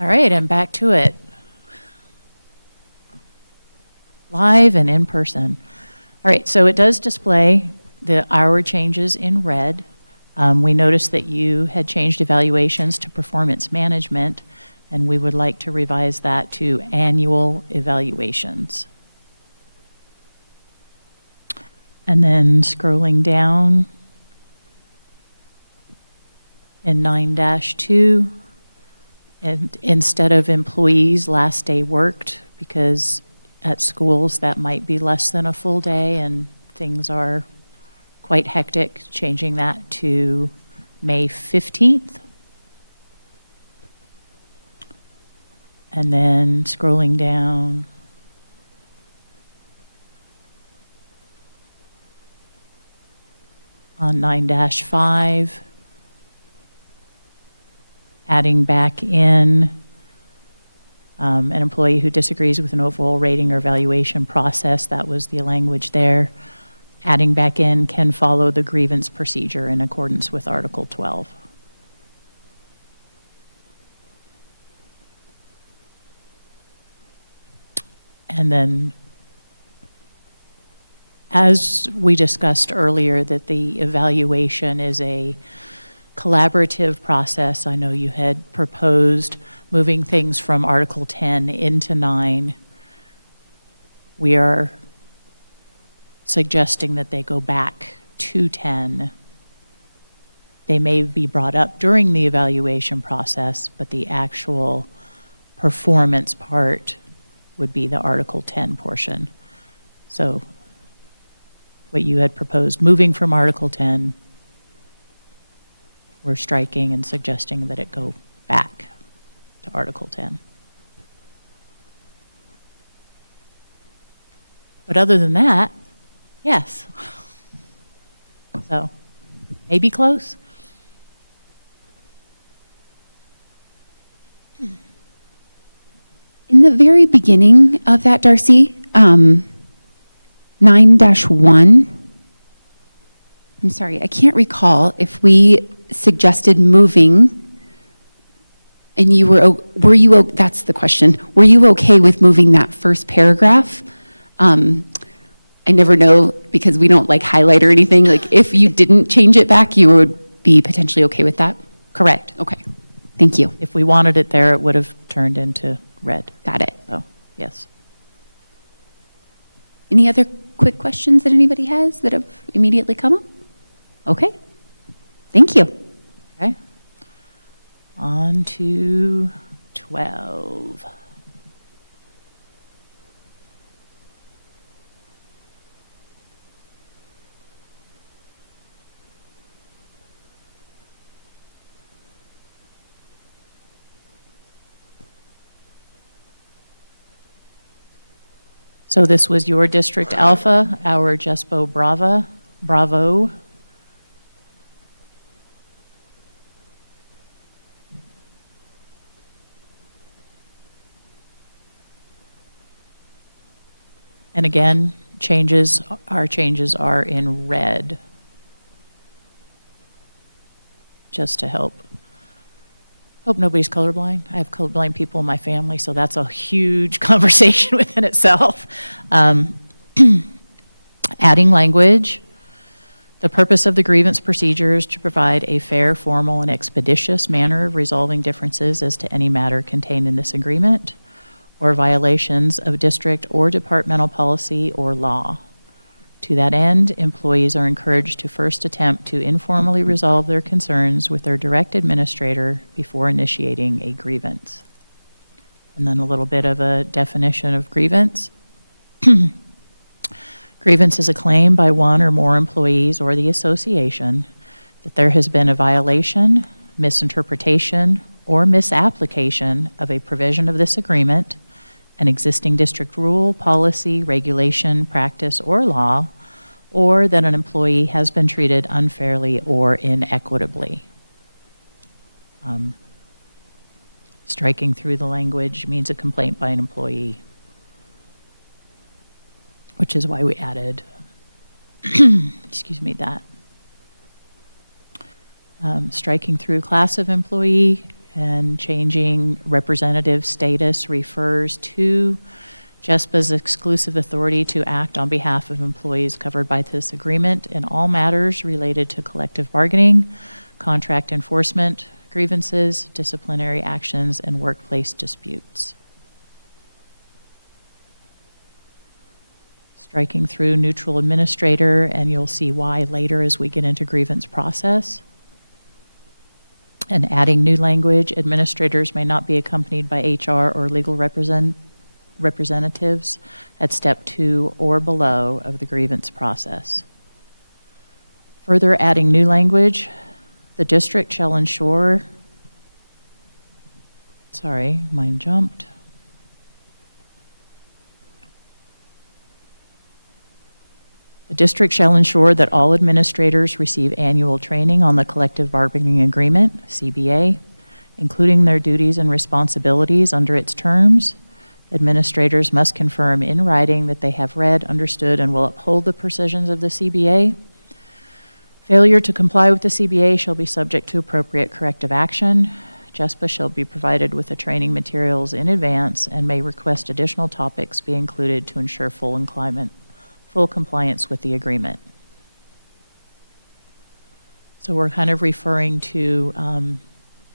All right, and back to it. Live and in person. All right, so it does display the hour changes in red. We noticed that you had changed evaluations to performance management, and we would like to revise that to annual evaluations. And then scrolling down in 9-2, and instead of employees last day worked, because at schools that might be less than a full day and things are quite hectic, changing that to May 15th. And then scrolling down on 9-5, adding back in an employee who disagrees with an overall rating or evaluation process. That was the language there. Adding back in can follow the grievance procedure in accordance with Article 12. And then, as we discussed earlier, that the evaluation is a collaborative process. I know you had proposed moving things from Article 10 into 9. We are suggesting that they go back to 10. They may be brought up during the evaluation process, but the actual performance part would be the Article 10 portion. So what you had proposed, moving from Article 10, we're striking and suggesting that it go back to Article 10. But other than that, yes. So, maybe close. In the very beginning of that, Darcy, 9-1, I'm sorry, I can't recall if we suggested moving, and were you, that's the question, were you okay with moving that first paragraph? I never know, because we don't like highlight or anything, like if you didn't change it back, you would be potentially okay with that? Correct. Okay, thank you. If we wanted it there, it would have turned into red. Got it. So, yes. Any other quick questions that anybody has that have immediately come up? Okay, thank you. Okay. On to 12. So this was your District Alpha, our JESPO Bravo. And again, our changes are in red, just to help nobody's colorblind. I have colorblind people in my family, so that's a huge conversation within itself. Adding language. The purpose of the grievance procedure is to provide a fair, formal, and expeditious manner of resolving differences as to any matter contained in this agreement or violations of district or departmental policy or law. To that end, employees are encouraged to first attempt to informally resolve their concerns with their direct administrator before initiating a grievance. And then a little bit of a definition of grievance. Grievance is a claim by one or more employees or the association that there has been a violation, misinterpretation, or misapplication of a provision of this agreement, an existing district rule, policy, regulation, practice, or law, or that an employee has been treated unfairly or inequitably. Striking through the language means a complaint by an employee, which is why we added, excuse me, that. Striking through class of employee and changing representative status refers to JESPA's exclusive authority to act on behalf of employees covered by this agreement in all matters related to collective bargaining, contract enforcement, grievances, disciplinary actions, and workplace disputes. Striking through neutral administrator, and you'll see why later as we get into grievance process. And adding new language, administrators may not be accompanied by HR or legal representatives at step 2 or below of the grievance process. Further adding new language, the district shall ensure, sorry, mine jumped. The district shall ensure that all administrators receive annual training on the collective bargaining agreement, CBA, including their duties and responsibilities under its terms. Administrators must confirm in writing that they have read, understood, and will uphold the provisions of the CBA. Failure to comply with the CBA shall be subject to appropriate corrective action. JESPA shall be provided with the training materials in advance and may request additional topics be included to ensure full compliance with the agreement. So we're kind of referring to,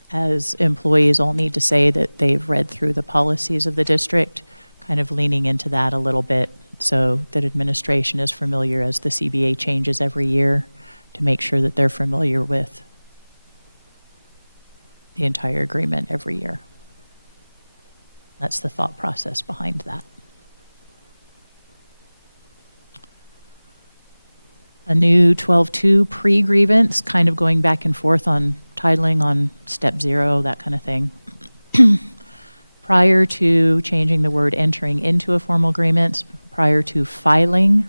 as employees all need to say that they've read through the policies of the district, kind of leaning into that a little bit so that administration is familiar as the CBA changes every year to make sure that they're familiar with the entire agreement every year. That's the thought process behind that. A new 12.2 pre-grievance, kind of going back and forth on titling on step 0, that kind of thing. Prior to changing the word entering into a formal grievance, prior to filing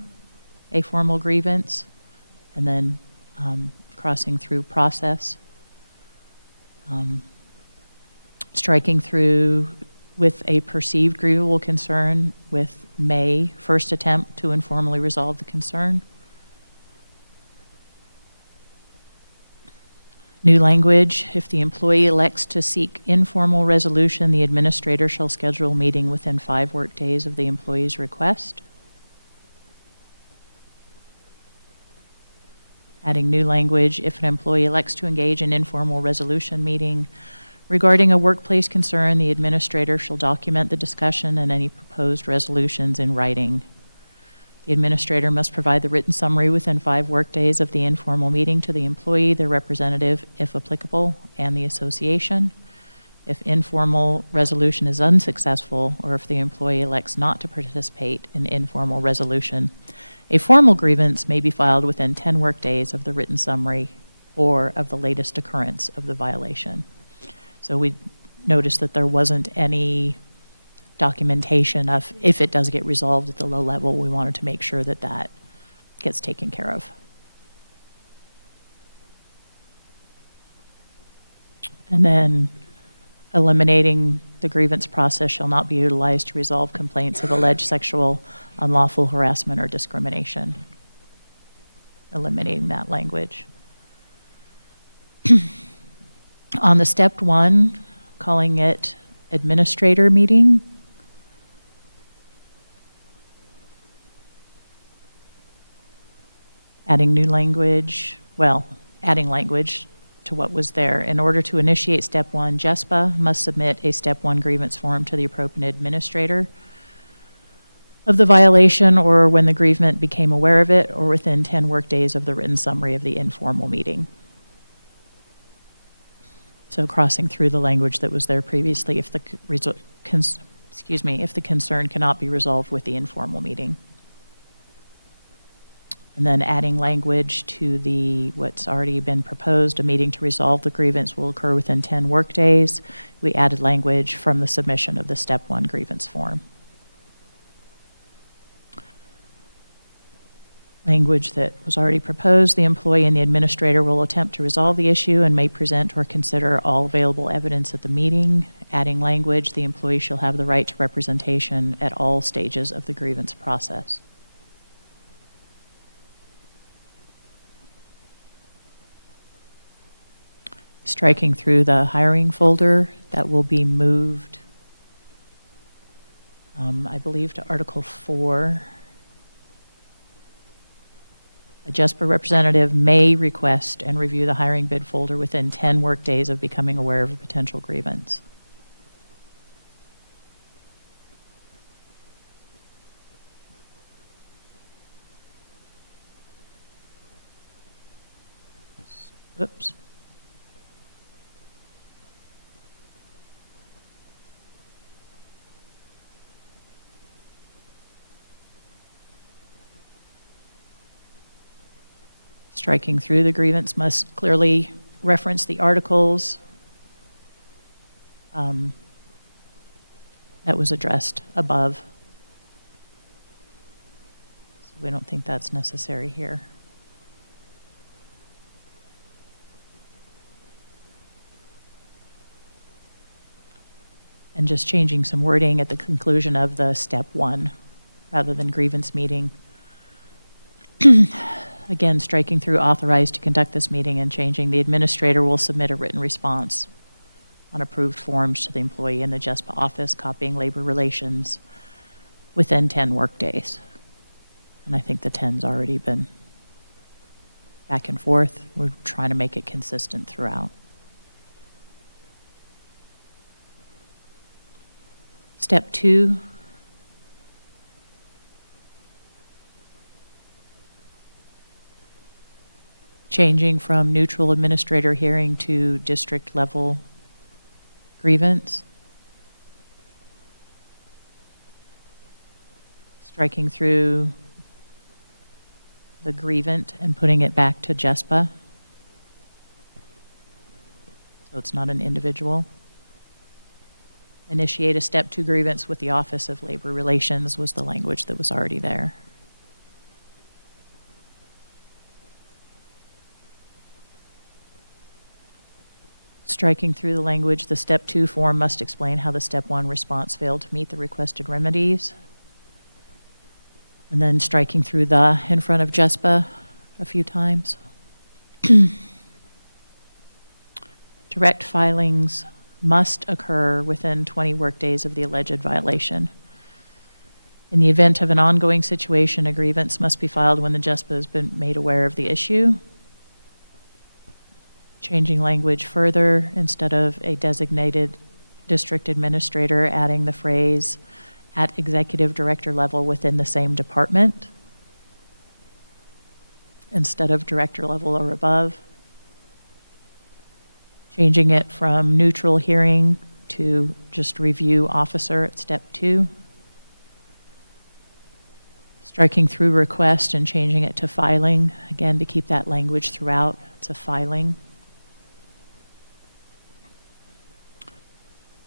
a formal grievance, and then crossing through process. Striking through with a perceived grievable concern with may first attempt to informally resolve the concern. New language, if the employee elects to seek informal resolution, the administrator shall schedule a meeting within 5 work days of the employee's request. Adding new language, if an employee elects to engage in informal resolution meeting regarding a workplace concern, the administrator shall document the discussion and any proposed resolutions in writing. The administrator must provide the written summary within 5 workdays of the informal meeting to the employee, their representative, if applicable, and the association. If informal resolution is unsuccessful, or if the employee elects not to participate in informal resolution, a formal grievance may be filed within 10 workdays of the written summary or of the latest occurrence of the violation. So we noticed that there wasn't any documentation of if it does get resolved at the low level, we wanted to make sure that that gets taken care of. And then eliminating the grievance process shall not be utilized to resolve complaints of alleged sexual, unlawful harassment or discrimination. Eliminating that language. On the step 1, calling it administrator meeting. Adding new language, adding language to what was there. In order to initiate step 1, JESPA must submit a step 1 grievance form to the appropriate administrator of the violation or when the grievant became aware of it or within 10 work days of the written summary of the informal meeting. So crossing through the language that was there previously if the concern cannot be resolved with the informal meeting. And then adding language to what's already been proposed, a meeting to resolve the grievance will occur within 10 work days. We added language from the submission of the step 1 grievance form. Language that was already proposed, the employee and the administrator will attempt to resolve the issue and may present or consider all available evidence at the meeting. Adding language, the employee shall have the right to representation at all stages of the grievance process. Striking through the hiring folder, that will be moved, I believe, to Article 4. A JESPA representative may request and review the hiring bid folder within 10 workdays of becoming aware of a potential grievance. Whoops. Striking through the grievance must clearly reference the articles that was addressed above. So we don't think that's necessary here. And just changing some wording at the conclusion of the step 1 rather than grievance meeting. Again, striking through authorized to conduct this meeting and changing the administrator will submit a written response on approved forms to the employee in the JESPA office, copying labor relations within 10 workdays. And I think the 10's already been back and forth. We're trying to make it consistent throughout. Step 2. Changing from neutral administrator hearing to district level grievance. Striking through the grievant and putting it back to JESPA. So it's not an individual. Initiate a step 2 grievance with the Office of Labor Relations was the language that was already there. Striking through the language, the step 2 form must explain how the step 1 response failed to meet the requested remedies. And then striking through the in front of JESPA a few times. Direct filings must occur within 20 workdays of the alleged violation. In the event of an ongoing situation, a grievance must be filed when the JESPA has been made aware of the issue. Changing language further, instead of a designated district administrator, adding the phrase at executive director level within the same department instead of director level or above. Changing it from neutral hearing to just review officer at step 2. Striking through request and changing it to filing, again, to keep that language throughout. It's a filing.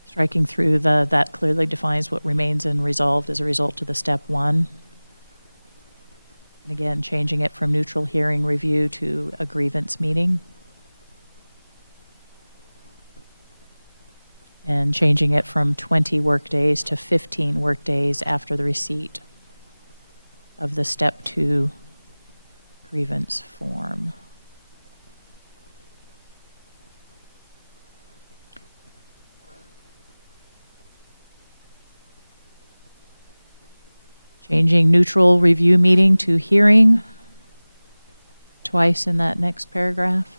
Striking through that clearly defines what remains unresolved as a result of the step 1. And again, changing it from neutral hearing review to a grievance meeting. And changing it from 20 workdays to 15 workdays after the receipt of the step 2 grievance form. Changing neutral review meeting to hearing twice in that next paragraph.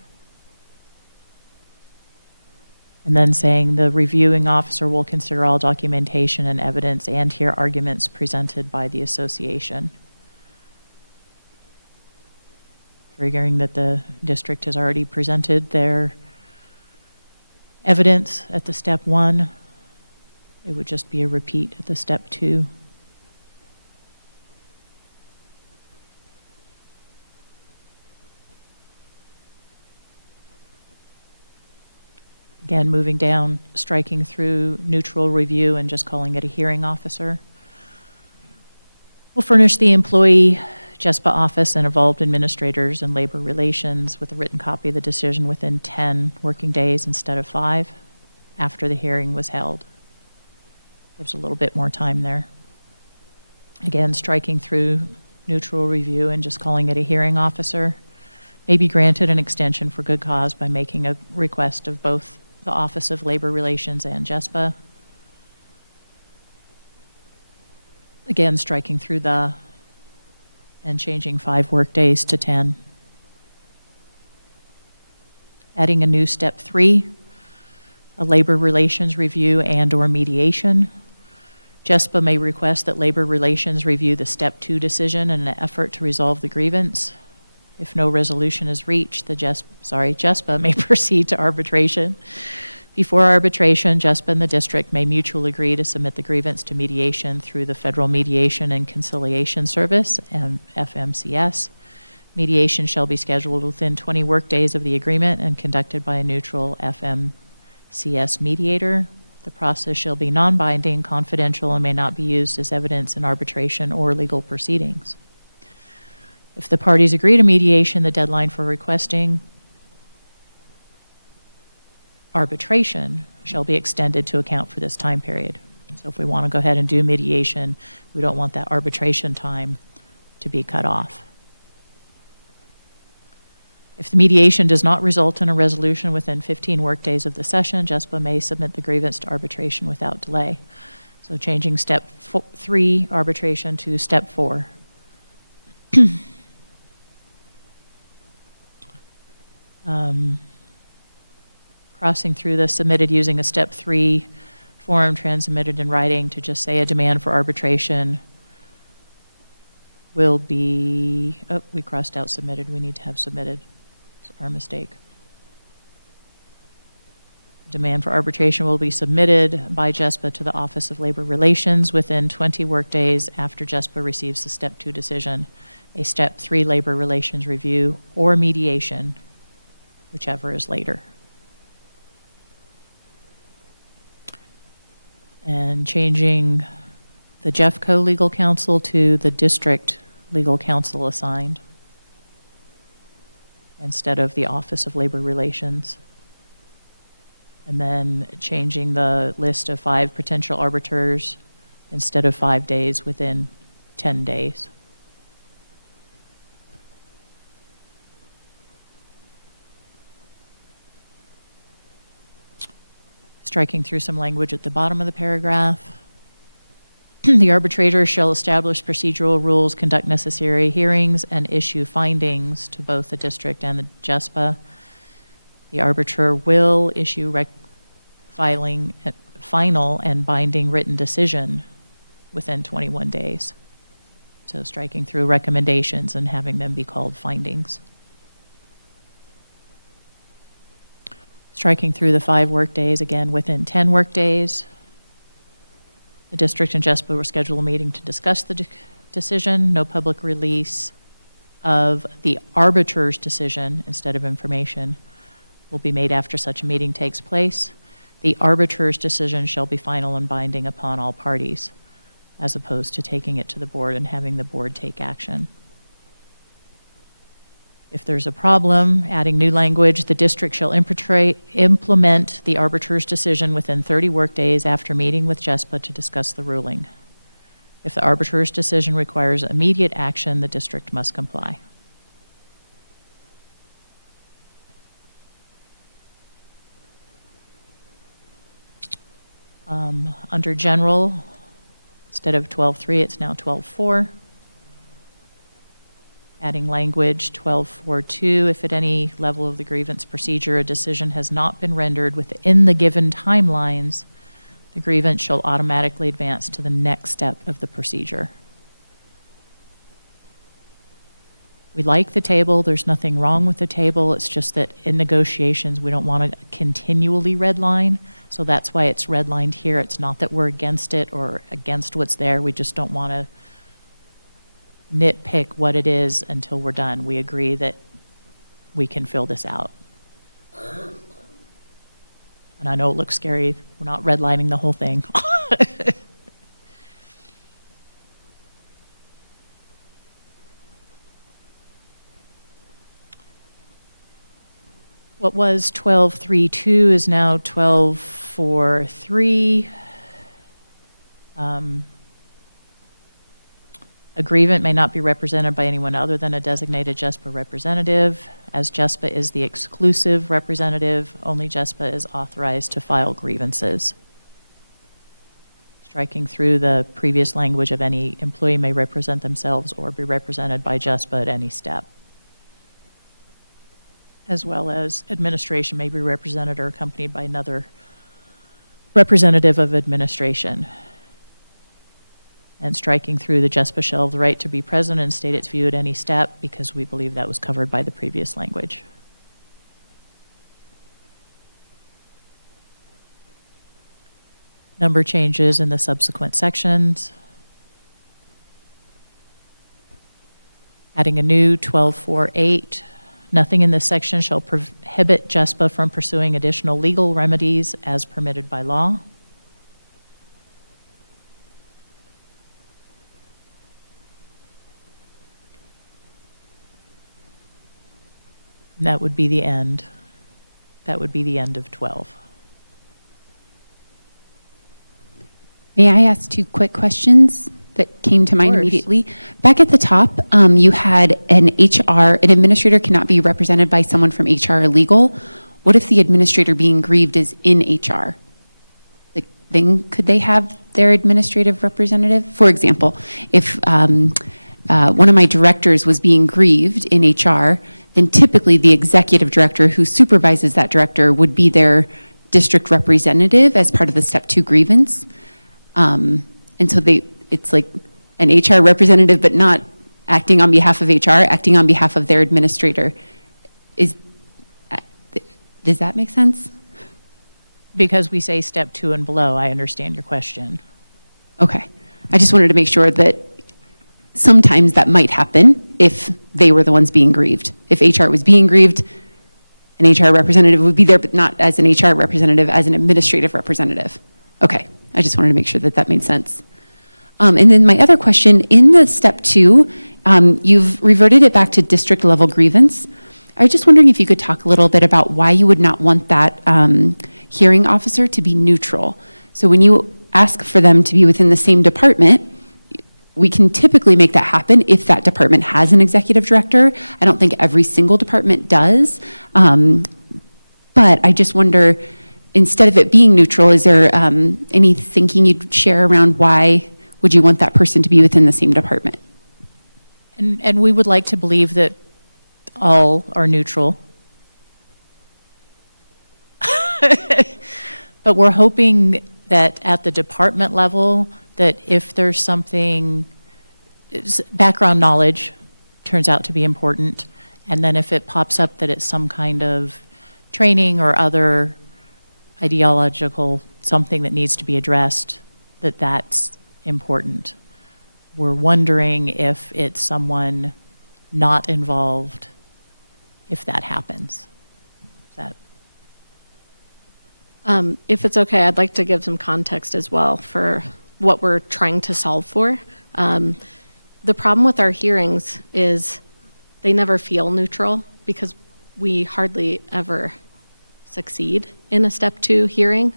And then saying the reviewing officer will consider all documentation and evidence and hear arguments presented by the association. Figuring that the district has already presented their evidence at the step 1, it would just be a repeat at the step 2. Again, moving down, striking through neutral review and just calling it a hearing officer. Will furnish the employee, JESPA office, and involved administrators and labor relations with a written copy of the decision within 10 working days instead of 5 after the hearing was held. Gives a little bit more time there. Again, striking through neutral review and just calling it a hearing officer. may be granted an extension for good cause by making a request of both the Office of Labor Relations and JESPA. Again, striking through the and changing 5 workdays to 10. Adding a new step 3, a labor relations review and/or mediation. JESPA may request that labor relations review the step 2 decision in an effort to resolve the grievance. If no resolution is reached, JESPA may proceed to arbitration. Before arbitration, JESPA and the district may mutually agree to submit the grievance to mediation through the Federal Mediation and Conciliation Service, FMCS. Mediation shall be scheduled within 20 workdays of the agreement and conducted by a neutral FMCS mediator. The process shall be non-binding, confidential, and may not be used as evidence in arbitration or legal proceedings. If the parties agree to mediation, the deadline for requesting arbitration shall be extended to account for this time period. So if we want to go ahead and do mediation, we don't want that arbitration time to be cut off. If the mediation does not result in a resolution within 15 workdays of the session, JESPA may submit the grievance to arbitration without delay. So changing step 3, arbitration, to step 4. Crossing through the submitted using a step 3 form transmitted in writing to just say a demand for arbitration will be, oh, we crossed out submitted. We need to have submitted. It's our mistake. Demand for arbitration will be submitted by JESPA to the Office of Labor Relations within 20 workdays after JESPA receives the step 2 decision, a step 3 labor relations review, or mediation, whichever is later. And changing the JEFCO legal counsel to the district legal counsel assigned instead of the Office of Labor Relations. And then changing the list of 5 potential arbiters instead of 5 days within 10 days. Striking through some language at the bottom of the paragraph. The arbitrator shall establish procedural rules, conduct necessary hearings, and issue findings to both the district and the JESPA. The arbiter will issue final and binding written decision within 21 days. So striking through recommendations and having them be called findings. Striking through the 5 workdays, again, within 10 workdays. The district and JESPA will schedule a meeting to discuss the decision. No public release of the arbiter's decision instead of information will be made after such a meeting takes place. The arbiter's decision shall be final and binding upon all parties, as opposed to taking it to the board and having the board take action. If there's a problem, adding new language, the district shall implement the arbiter's decision within 30 workdays after meeting with JESPA to discuss the ruling. If the arbiter's decision requires immediate action, the district must comply. Under general, instead of 12.3, it's now 12.4. Adding language 12.4.2, if at any level of the grievance procedure a decision has not been rendered within the given timelines, the grievance shall automatically advance to the next step of the procedure. We like the table. There's nothing wrong with the table. It's just that in negotiations, we don't want to continually redline. So that's why it's redlined here. It's not that we're against it or against what's there. We just don't want to nitpick what it is until we're done. We agree that we can fill this out. And I know it looks scary. We're not redlining the whole thing. What was 12.3.2 is now 12.4.3. A grievant may not be represented by anyone other than a designated JESPA representative. As JESPA is the exclusive representative, only JESPA is authorized to file grievances. Striking through the previous language of any employee may represent themselves or be represented by JESPA at any step. As well as administration may be represented or accompanied by another representative of administration. And striking through the JESPA shall have the right to be present and state its view at any step, because we believe that was covered by the previous language. Number changes in the subsequent sections. Adding a new 12.4.8. Nothing in this section shall prohibit JESPA from pursuing additional legal remedies as permitted by law. And that would be the end. That would be the end of 12. May I ask 2 quick questions that came to mind course. immediately? Back at the top, you had an administrator cannot be represented by someone from HR or legal. What if the administrator being grieved is in HR? Like, then could they have their administrative representative? For example, if one of my directors was being grieved in HR, then typically the executive director who supervises that director would be their district representative as part of the step 2 grievance. And so it's like an HR representative, but not acting on behalf of HR, acting on behalf of their administrator. Does that make sense? Because we say step 2 and below, I understand your question. Okay. I just wanted to make sure that sometimes that might happen if they were the ones being grieved. If HR was being grieved, an HR representative would be there, but not as an HR representative, as an administrative representative. Okay. I just wanted to make sure that that made sense. And then my other question, in the step 2, you've reverted it back to district level grievance. I was just wondering if you could talk a little bit about why you would not want that hearing officer to be neutral. So when you ask for them to be within the same department, we can typically make that happen if that department has an executive director. I don't think every single department does. But I just wonder, instead of it being neutral, is there any thinking you'd share around why would you want that person to be within the same department? And we would like to believe that all are neutral. But we're hoping that at the department level, that if there's something, background knowledge turns out to be important, and then if it pops up that it's some kind of training or other ideological something that needs to be addressed, that's important. We're wondering if it's someone not involved, if that happens. Is that? If it's okay, I'd like to give some context as well for what we're trying to solve for. The problem with our hearings is they never feel neutral because we hardly ever succeed in a step 2 hearing.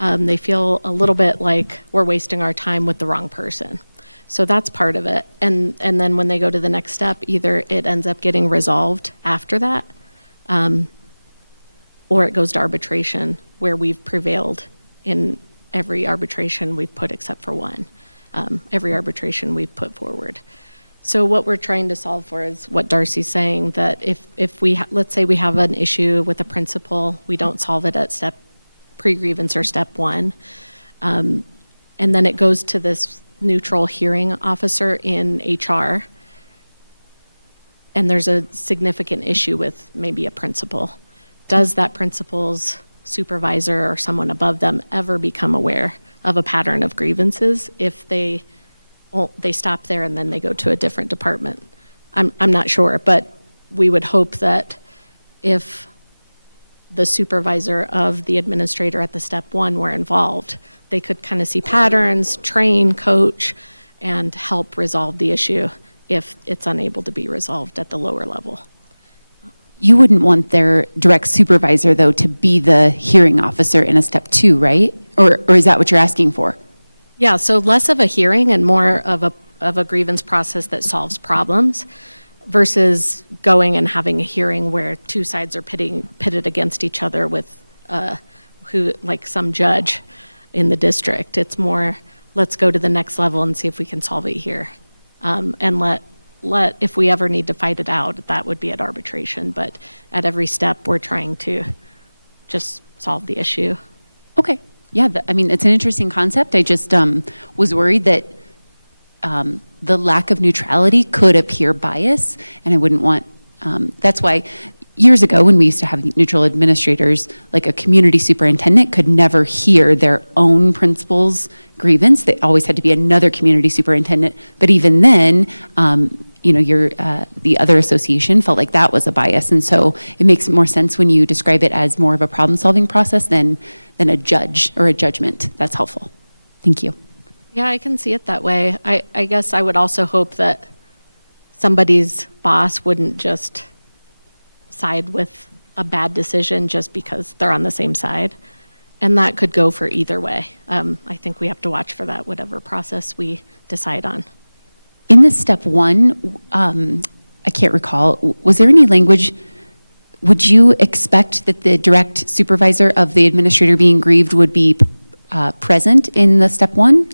They feel a little bit like we're wasting our time with the wrong person. So that's part of it. And then when they go to the next step, either it ends up getting resolved after that, or it goes to arbitration where we've prevailed in every arbitration we've put except for one, every arbitration we've put forward. So what we're trying to solve for is what Darcy's saying, that if we, let's say we have an issue with a principal, we don't solve it at step pre-grievance or step 1, and then it goes to this neutral hearing officer in HR, and there's a significant issue with maybe a principal. Does that principal's supervisor or someone above them ever become aware of a pattern of grievances if they stop there and then they go to a different department? I'm not sure, but we would hope that if the supervisor of the administrator at the step 1 were involved, they could kind of see patterns, train, coach, and help resolve the issue if it's unable to be resolved at the lower level. You wouldn't want their direct supervisor, though, to be the hearing officer in a step 2, right? Or is that what you're asking for? Yeah, so less of a hearing and more of a of a grievance process that solves problems versus going and having a hearing where two sides are pitted against each other with like some judge in the district. It's more, let's go to the next level and see if we can solve it here. And let, if we ever need to fight it out, that would be at arbitration. But at every step, we're trying to just solve the issue. Okay. Yeah, I mean, it's an interesting concept. I just was worried that the lack of neutrality could appear bias, and I wouldn't want, that's why years ago when we used to have neutral administrators, like a community superintendent could never hear their own principal's grievance. They always had to be another community superintendent. But even then, the other association felt like that was a bias. And so it makes more sense when you describe it as more of a problem-solving process than a judge or a judgment. That's helpful. Thank you. Yeah, I can see it that way. I guess I would also hope that somebody's boss wouldn't just side with a bad decision just because they're on the same side. And that could go for either way. I think we have to watch for that, whatever process we decide on. In the step one, I can't recall, was there any language, would you expect that the direct supervisor of the administrator being grieved would be present in the step one?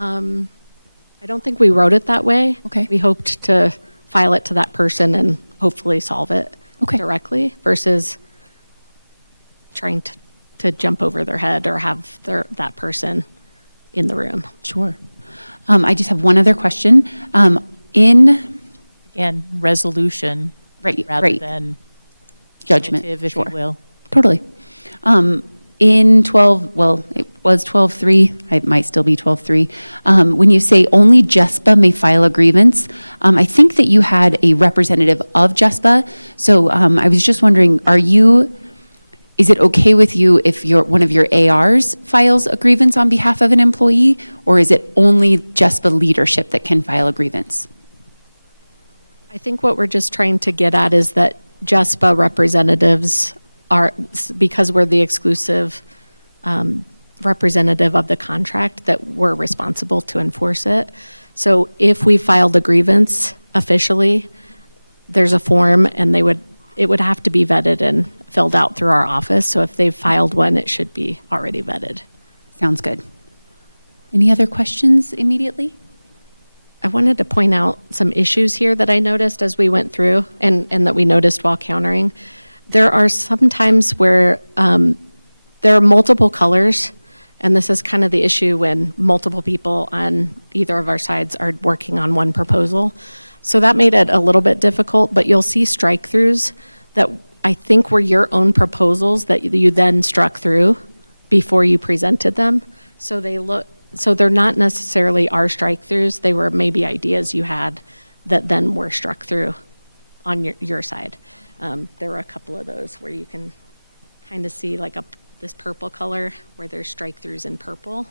I don't think we wrote it that way. Okay. We hoped to file it to that person and hopefully solve it directly versus trying to jump over their head or have that person in the room. Sure. I just have one other question. Again, resolution rather than judgment, definitive, if sure. you will. Totally. In 12, well, it was 12.3, it might still be 12.3. When you say only JESPA may file a grievance, I think that you had a representative of JESPA. So I was just wondering, is it okay with you if one of your ARs files a grievance on behalf of an employee, or is it only JESPA leadership that can file a grievance? I think what we're just trying to get at is that JESPA representatives are, because we're the exclusive representative of the contract, that we're responsible to enforce it. So if we filed a grievance officially, there's a form and it would have to be vetted and filled out through our office. So if they've filed one, it should be already vetted. Sounds good. Any other questions immediately? I wanted to point out some issues here that I noticed as we went through and that we noticed while countering. There are some times where there are multiple colors, and this is kind of the issue when multiple people on either of our sides are working on one proposal. So that made it a little bit difficult, but you'll see strike-throughs that I think were your own proposals that you then struck through before you presented them. So they're not necessarily our strike-throughs, they were maybe ideas you had that then were struck through on your side. There were a couple of those where you can kind of see like this purple color where there's strike-throughs in purple.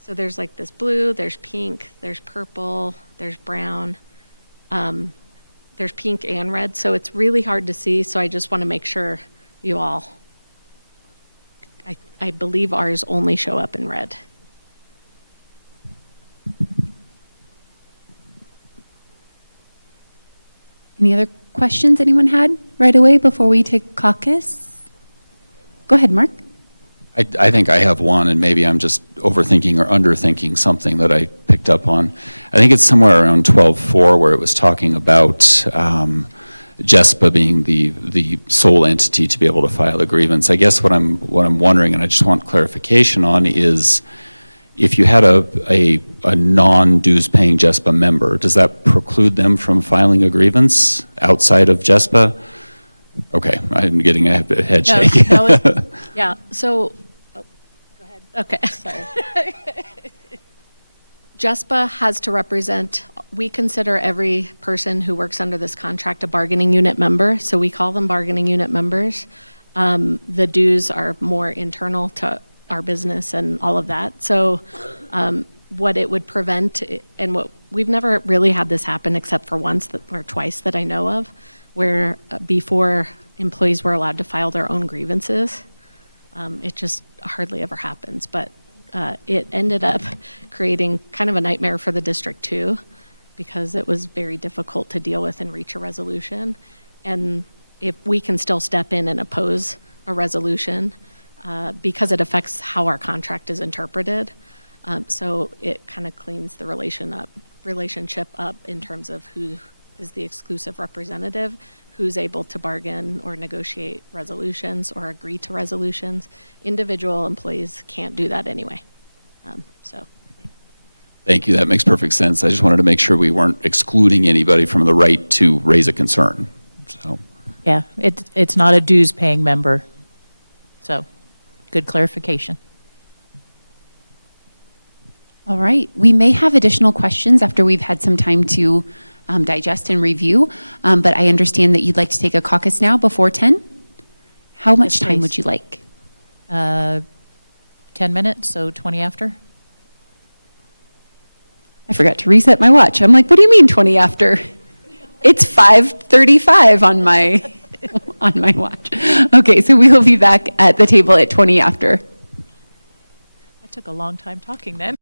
So there's like this blue, there's pink, there's purple, there's brown, there's pink and red. So it's really hard to see. So I just want to make sure you all, I believe ours only show up in red. Any other questions anyone had right away before we take caucus? Go ahead, Mark. I think I have one, and maybe I'm just overthinking or underthinking something that I picked up on. I think it's somewhere around 12.4 where it was talking about JESPA being the sole entity to be able to file a grievance. I guess what I'm wondering, and I just want clarification on, is if you had a non-dues paying JESPA member, does that preclude them from filing a grievance outside of JESPA? Okay, I'm getting a head shake. Yeah, so, go ahead. Okay, sorry. JESPA has to represent, we consider every person who works under this contract a bargaining unit member, so we call them bargaining unit members. The dues are more internal to our business and all of that. So what it would prevent, and what we've never really had this happen except for once or twice that I know of, where before employees were allowed to file their own grievances. It just hardly ever happens. But it ended up creating kind of a nightmare for the district too, because it was very difficult to deal with and reach a resolution. And if we can still step in and oppose a resolution, because it affects how our contract is interpreted. So it kind of cleans the relationship up in terms of who is the exclusive representative, who's able to bargain or negotiate resolutions or agree to resolutions. Individual employees can't do that anyway. So Thank you, that makes perfect sense. I just wanted to make sure we weren't excluding anybody from the right to raise a concern, so. Yeah, it's not a dues-paying member. So, good clarification. All right, we may have additional questions after we've had some time to digest and review, but I understand that you'd like to take a caucus now before 10? How much Yes, time please. would you like? 10 minutes, so 20 after? I forgot to reset my watch. I'm like, what do you mean 20 after? It's 5:35 on my on my watch. Okay, so we will be back at the table at 20 after. I took a long time talking then.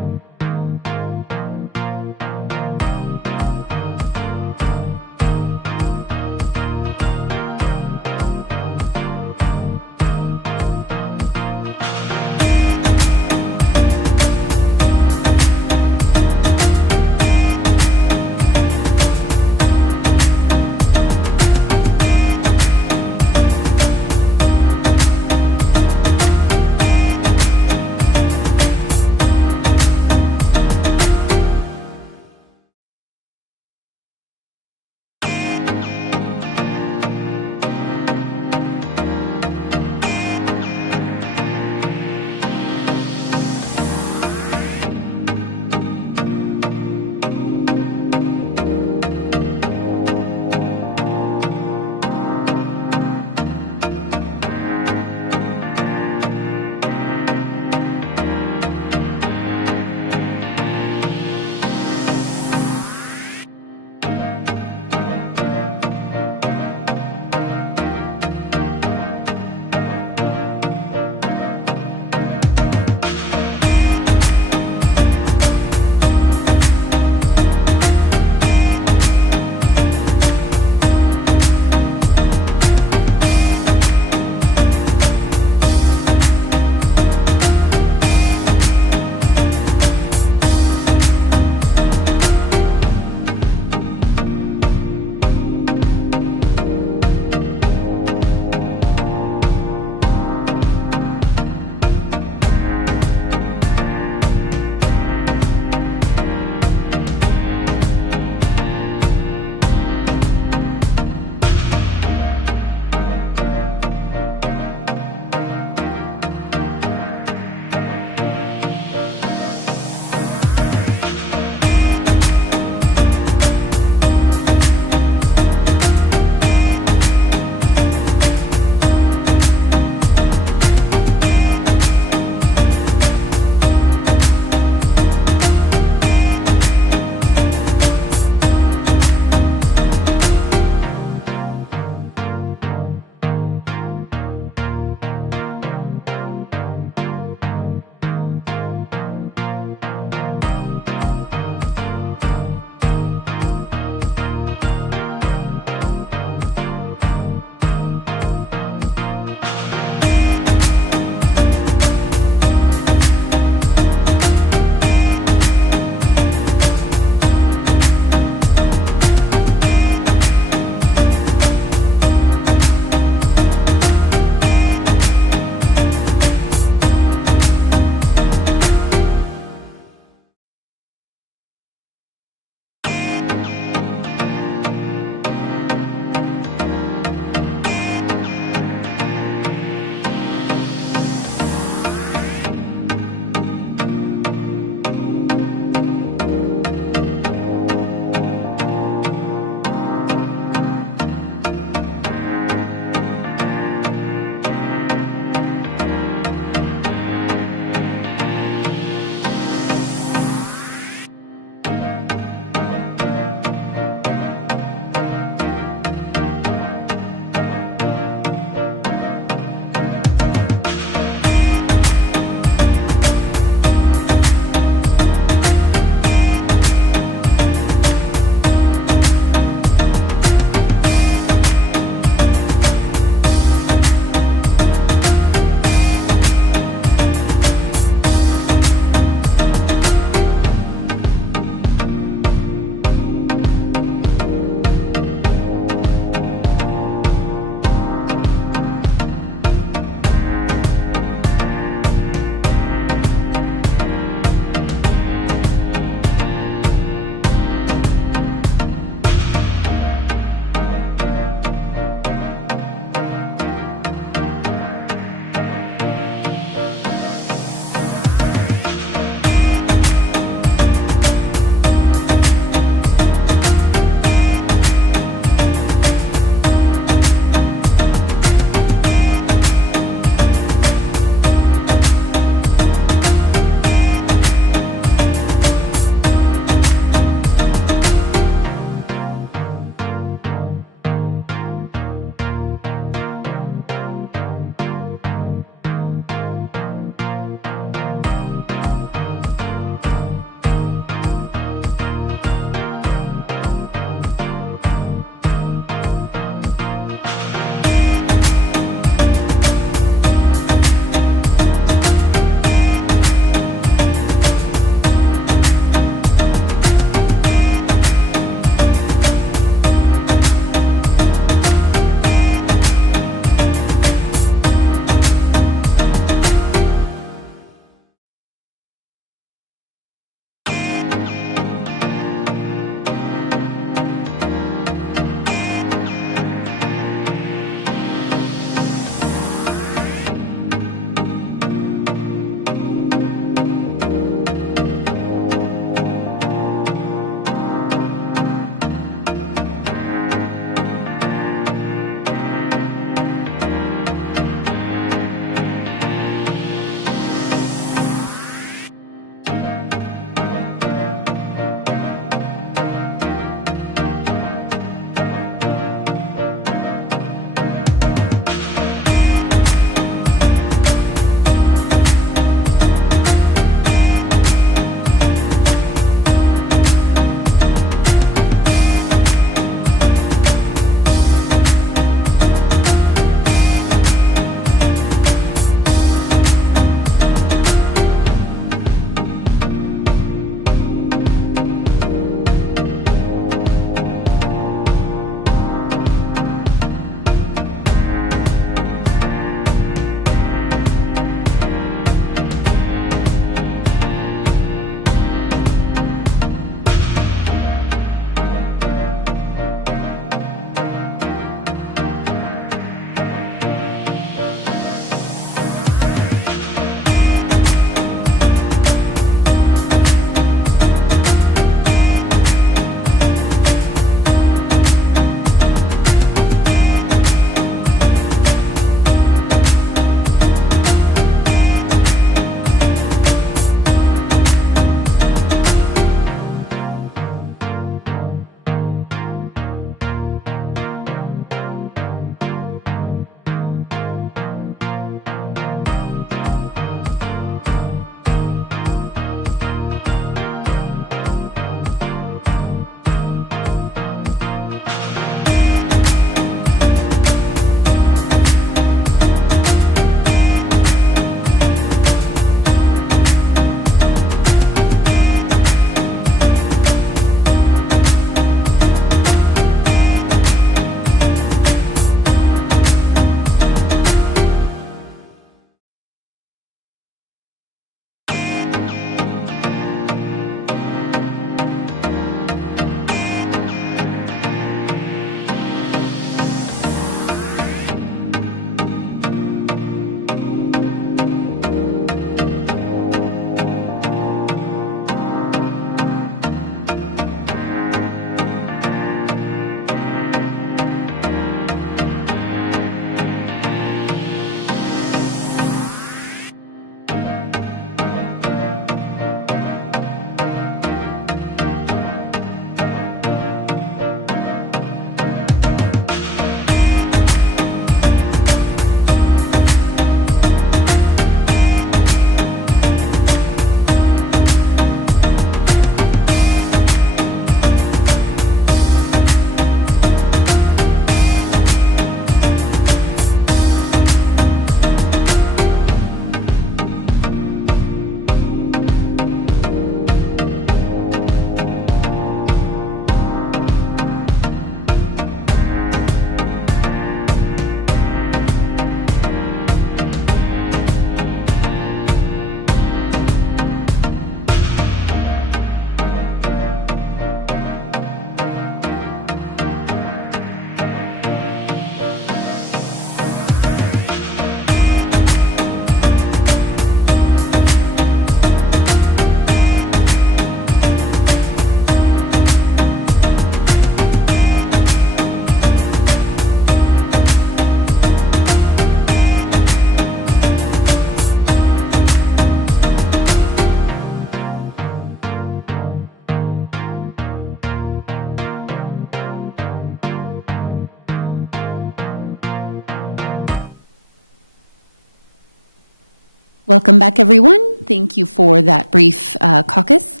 Welcome back, everyone. Thank you for that brief caucus.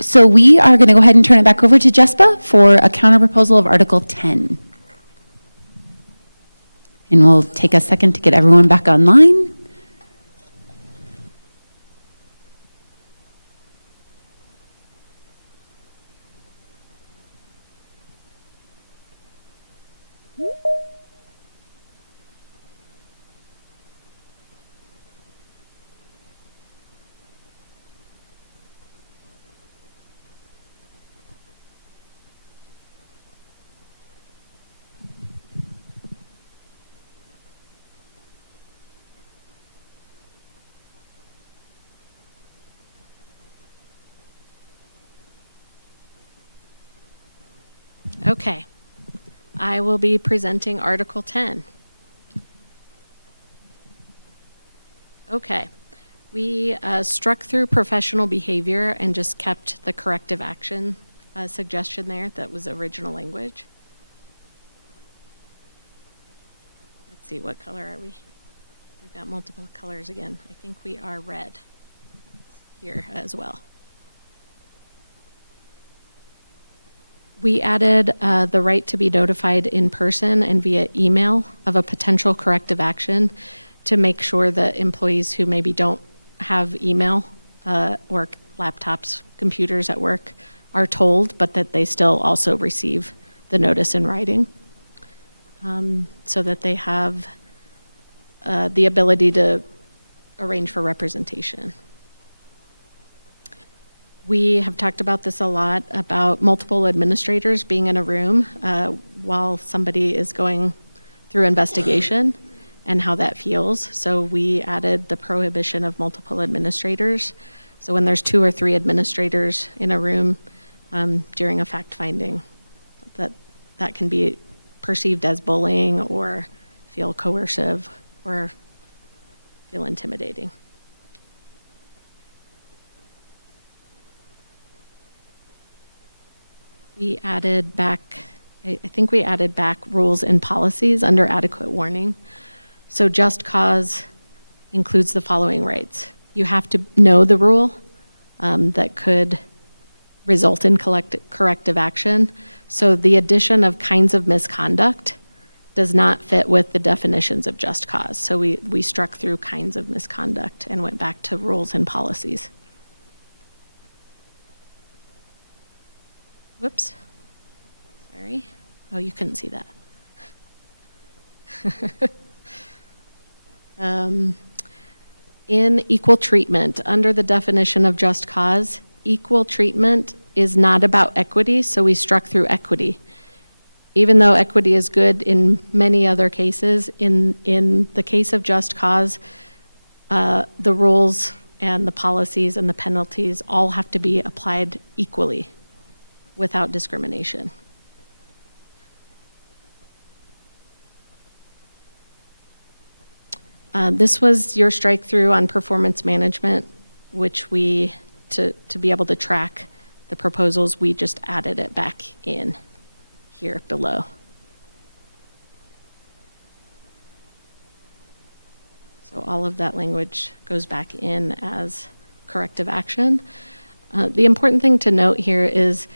So we are going to go ahead and turn it back over to Jespa for a counterproposal of Article 10. And we'll take a second to get everyone back online. Okay. I will be presenting Article 10. Okay. We struck through professional behavior and just kept the corrective action suggestion there that was original language. Let's see, what color are we? We've got multiple colors again. I think we are red here as well. We added the right to be notified in person and via email of a potential corrective action to make sure that employees who maybe don't have email or laptops, computers at work are told, but that they still also receive the notice in writing, so that they have the ability to arrange for representation. We have talked about this a lot, about multiple administrators being in a room while somebody is going through investigation and how that feels. So we added the prohibition of multiple administrators. So when there's 2 or 3 administrators in a room during a fact finding, that can be perceived as bullying or feel coercive or feel intimidating. We added back, I think we added back rules and policies under adequate warning. So just cause includes the following rights. You have to know the rule that could result in corrective action. So the addition of kinds of misconduct does not fit with the definitions of just cause. So we struck through kinds of misconduct and went back to rules and policies. Whoops. Sorry. Oh, you couldn't see that. In equal treatment, under the definition of just cause, equal treatment is not about equity, so we struck through equity. Even though equity is good in many other cases, in the case of just cause, the rules and the policies and the penalties all have to be applied equally, without discrimination. This was your strike through on performance management, which we, to be able to track the proposals, we just added it back in here below. So all of that language goes back in as corrective action. The important thing to note here is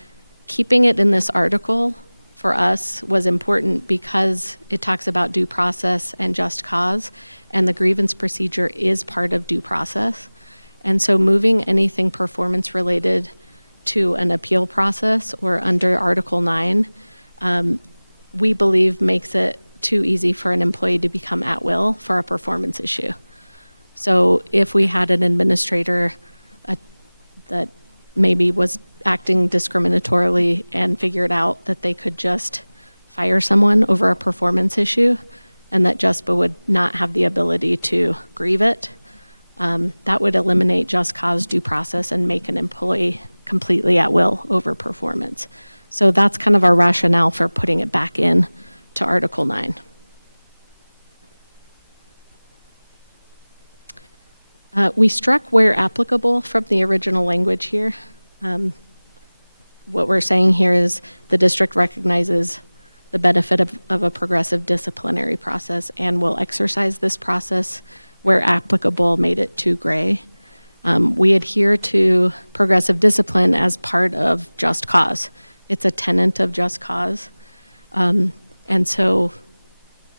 keeping it in this article for us was important because it talks about due process and just cause, and the grievance procedure is part of due process. And so moving anything performance related to an appeal process or under Article 9, we believe makes it too easy for an employee to become at will for a performance issue. So if we had an administrator that maybe was acting discriminatorily and figured out that they could just fire someone over a performance issue and that JUSPA would not have the ability to grieve it, that would eliminate just cause due process and make an employee completely at will over performance. So that's kind of our rationale for putting it back in to Article 9. We struck where applicable from the original language here. What we're saying here is the district recognizes the benefit of a progressive disciplinary process and will exercise this process where applicable, made it too gray. We adhere to progressive discipline as part of just cause. It's a tenet of just cause. And so,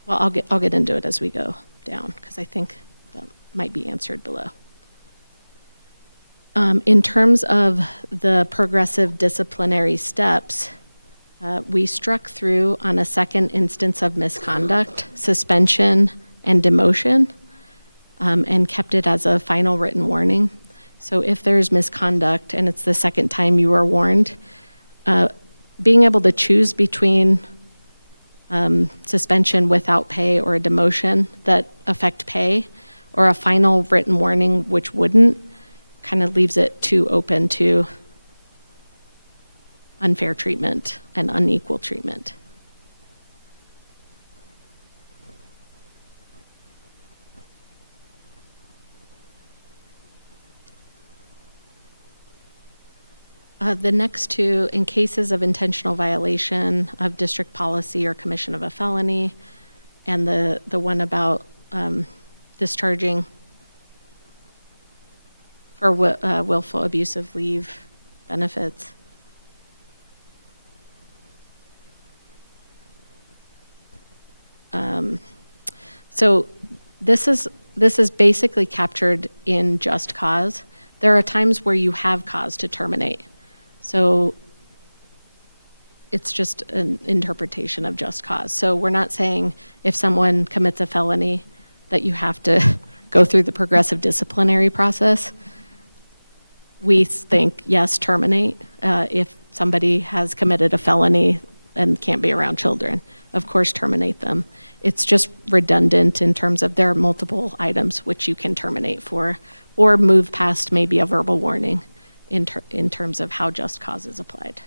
well, I'll get into it as we go down, because I think that might be answered below. In terms of the progressive disciplinary steps, we struck through on a second instance of misconduct, suspension, and demotion, and kept it as a final written warning. So if there's misconduct and it's the second time you are warned, being able to choose between suspension without pay or a demotion that affect pay, or a final written warning which wouldn't, kind of leaves it too open to unfair treatment and unequal treatment. The next two, in cases of intentional violation of district policy or commission of a felony, and the one about discharging for willful abusive leave benefits. So this is basically captured in just cause. There are times where you have cause to terminate. So it's just an interpretation of just cause. So we're not saying if someone commits a felony that you have to go through the progressive disciplinary process. We think, yes, terminate if somebody has committed a felony and can't be around children. Of course, terminate them. It's just redundant in terms of there are multiple items which you can terminate for, or move past maybe a verbal warning in terms of how just cause is applied.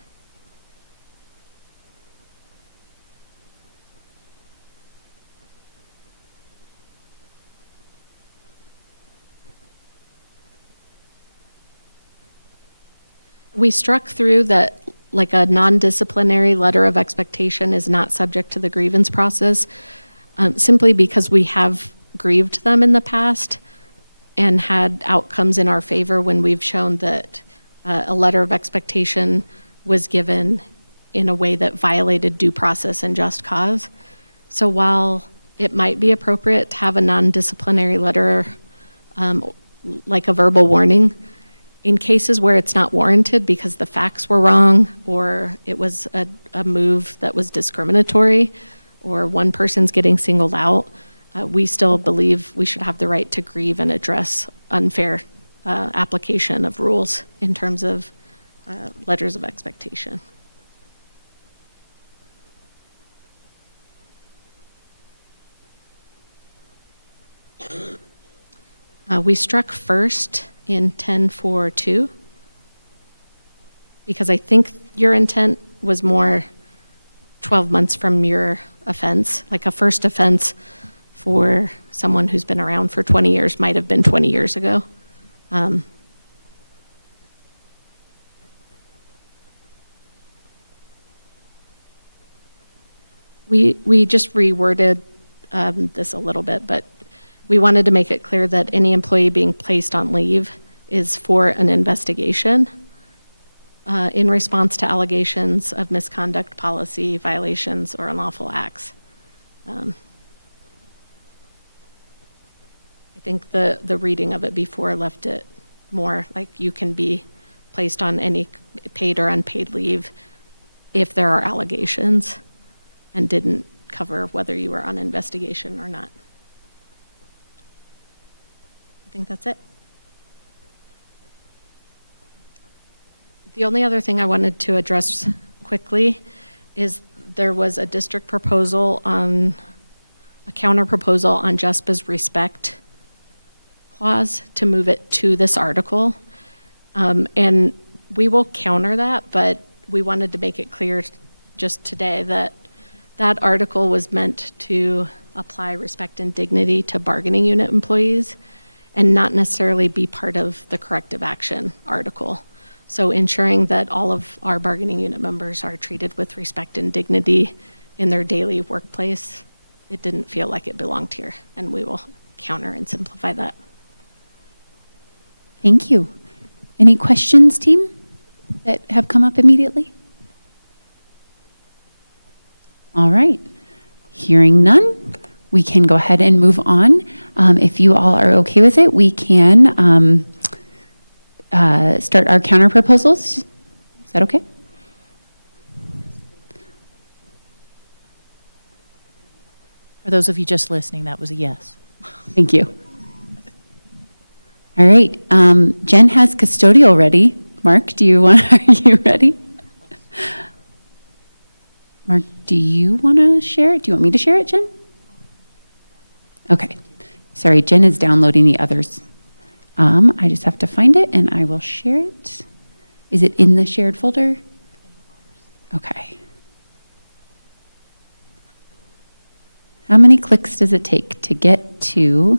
We struck through that like a non-disciplinary letter of expectation is not subject to the grievance process, simply because we have grieved them in the past and had outcomes in our favor when we've shown that a letter of expectation was given in a way that violated due process and just cause. So while it might be appropriate to have a non-disciplinary letter, like a verbal warning, in cases where it's not warranted because the facts were wrong, or it was a move that was discriminatory, or one person's getting singled out, we still believe we should have the right to grieve and address unfair application of rules in terms of letters of expectation. We struck first in 10.4.2 because I think your intent was more 12 months from your offense. Like a first offense for someone who's been around for 20 years might have been 20 years ago. We just reworded this a little bit, but we wanted to make it clear that any employee being placed on leave is for an investigation in response to allegations of misconduct, policy violations, or unlawful acts. I think the reading of it before left it more like you can be placed on any paid or unpaid leave if there are allegations, and didn't cover whether you were on investigation or not. I think that's it. The only other thing I wanted to address quickly is there was a district proposal on, a counter proposal on JESPA's respect clause to move it to this article. And we will counter that, but we wanted to make it clear just today that that article was meant to apply respect and dignity to bargaining unit employees and not necessarily be part of the corrective action article. So ensuring that all of our bargaining unit members are treated with respect and dignity in their daily workplace, it didn't feel like it belonged here, and we will counter and simplify that. Thank you. Any questions, team, that have come up immediately? All right. Hearing none, we can go ahead and move on. If you all are okay with it, we can start our counter proposals. Is that okay? For those of you just listening, that was a yes. Thank you. All right. Jen has custodial ready. Mark, are you ready? Mark, do you want to share it? Do you want me to share it, Jen? Okay. Sorry, Jen is downloading the others. I just have to find it and I will share it. Is it in the shared folder? Okay. How many clicks does it take to get to?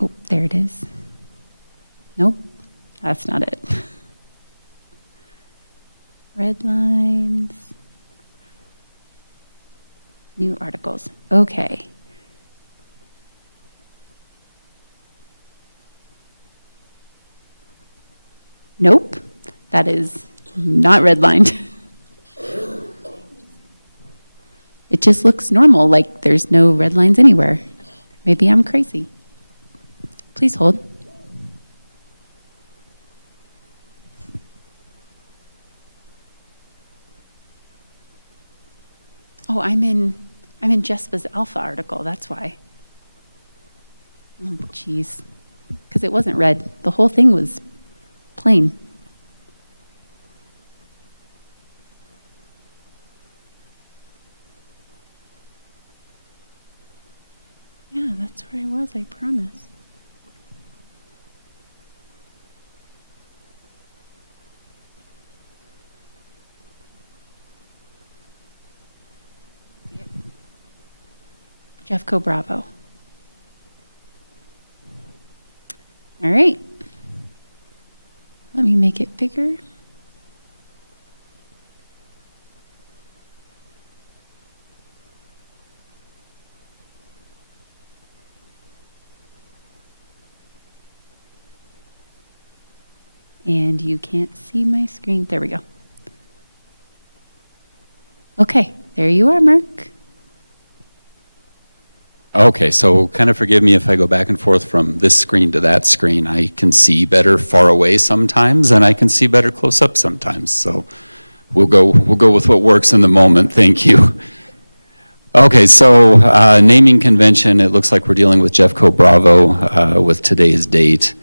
Oh, there it is. Nope, that's not it. Red lines. New articles. Okay. Nope, that is not redlined. It just looks normal, like there's no red lines anywhere. Maybe I'm crazy. Please hold. Oh, I'm in Jespa's Alpha article, that's why. Oh, jeez. Because it wasn't red. The whole thing was plain. Yeah, that's where I was, I promise. Jeffco Bravo. All right. Let me make it bigger. And you can't see my screen. There we go. Okay, there you are, Mark. Okay, so kind of forgive me if I go back and forth from this screen to that screen. I can see better far away sometimes, and I can see better close up sometimes. So we'll go with what works in the moment. Thank you. Okay, so naming convention. It looks like we're dealing with Jeffco Bravo with today's date.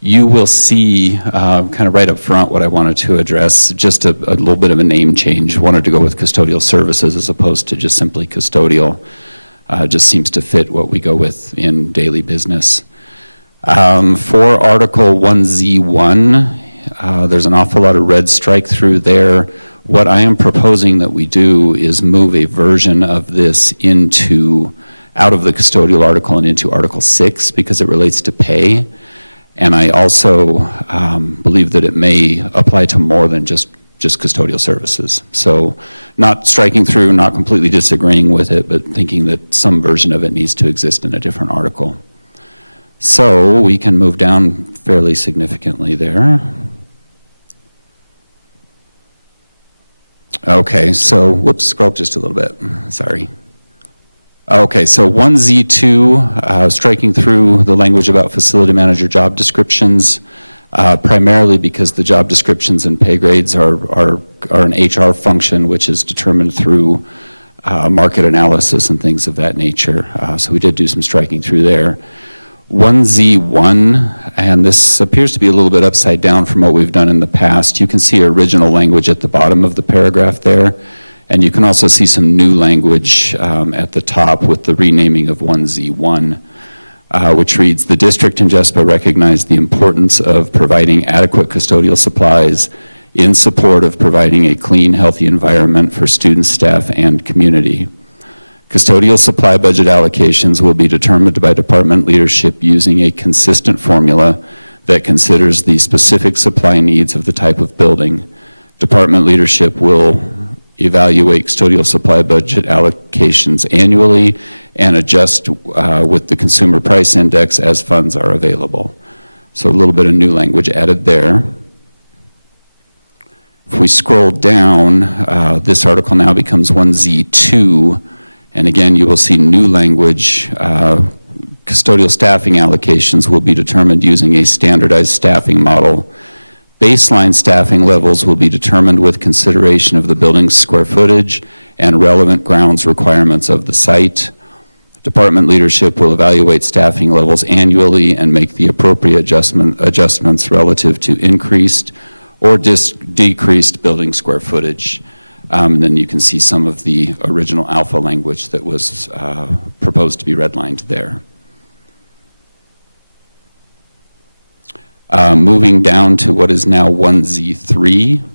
You will see kind of right up front what I wanted to address, just a little bit of a name change. Wanted to go with custodial services as opposed to just simply custodial. Just seems to fit what we go with in daily business. For Article 1Z1, there's an awful lot of red strike through there. What I am proposing that we do is move a version of this out of the custodial article and into Article 6 because it relates to pay. And I also believe that it may apply to more than just custodial services. So not striking through, not completely disagreeing with it, but thinking that some version of it needs to exist in a different article. So we can move down fairly significantly there. Okay, so whoops, scroll up just a little bit, sorry. Okay, so 1Z2, striking through the language about facility manager job descriptions, primarily because the job descriptions and pay grades are an HR function which is determined through market analysis and things of that nature. So we did do some striking through there. 1Z1, and this appears to be a little bit upside down from what we've done in the past. You can see original language at the bottom of the paragraph there. And you can also see some new language at the top with the renaming of 1Z1, which reads, the district and JESPA recognize the importance of providing adequate custodial supplies in support of providing a clean, healthy environment for students, staff, and community. Custodial supply budget allocations will be determined by department leadership using a consistent formula that considers the specific supply needs of the type of building. Department leadership will evaluate custodial supply budget allocations annually, and adjust with the consumer price index as funds are available. So a little bit of new language added there. If we scroll down, this article now becomes 1Z2, and again, you will see new language. Custodial staffing allocations will be determined using a standardized staffing model. Baseline staffing levels will be determined with consideration of the building's square footage and relevant grounds requirements of the site. Department leadership will evaluate staffing levels annually and make the appropriate adjustments relative to increased or decreased building square footage. And then you can see some of the original alpha language that was proposed to be redlined there. Moving down to what is now 1Z3,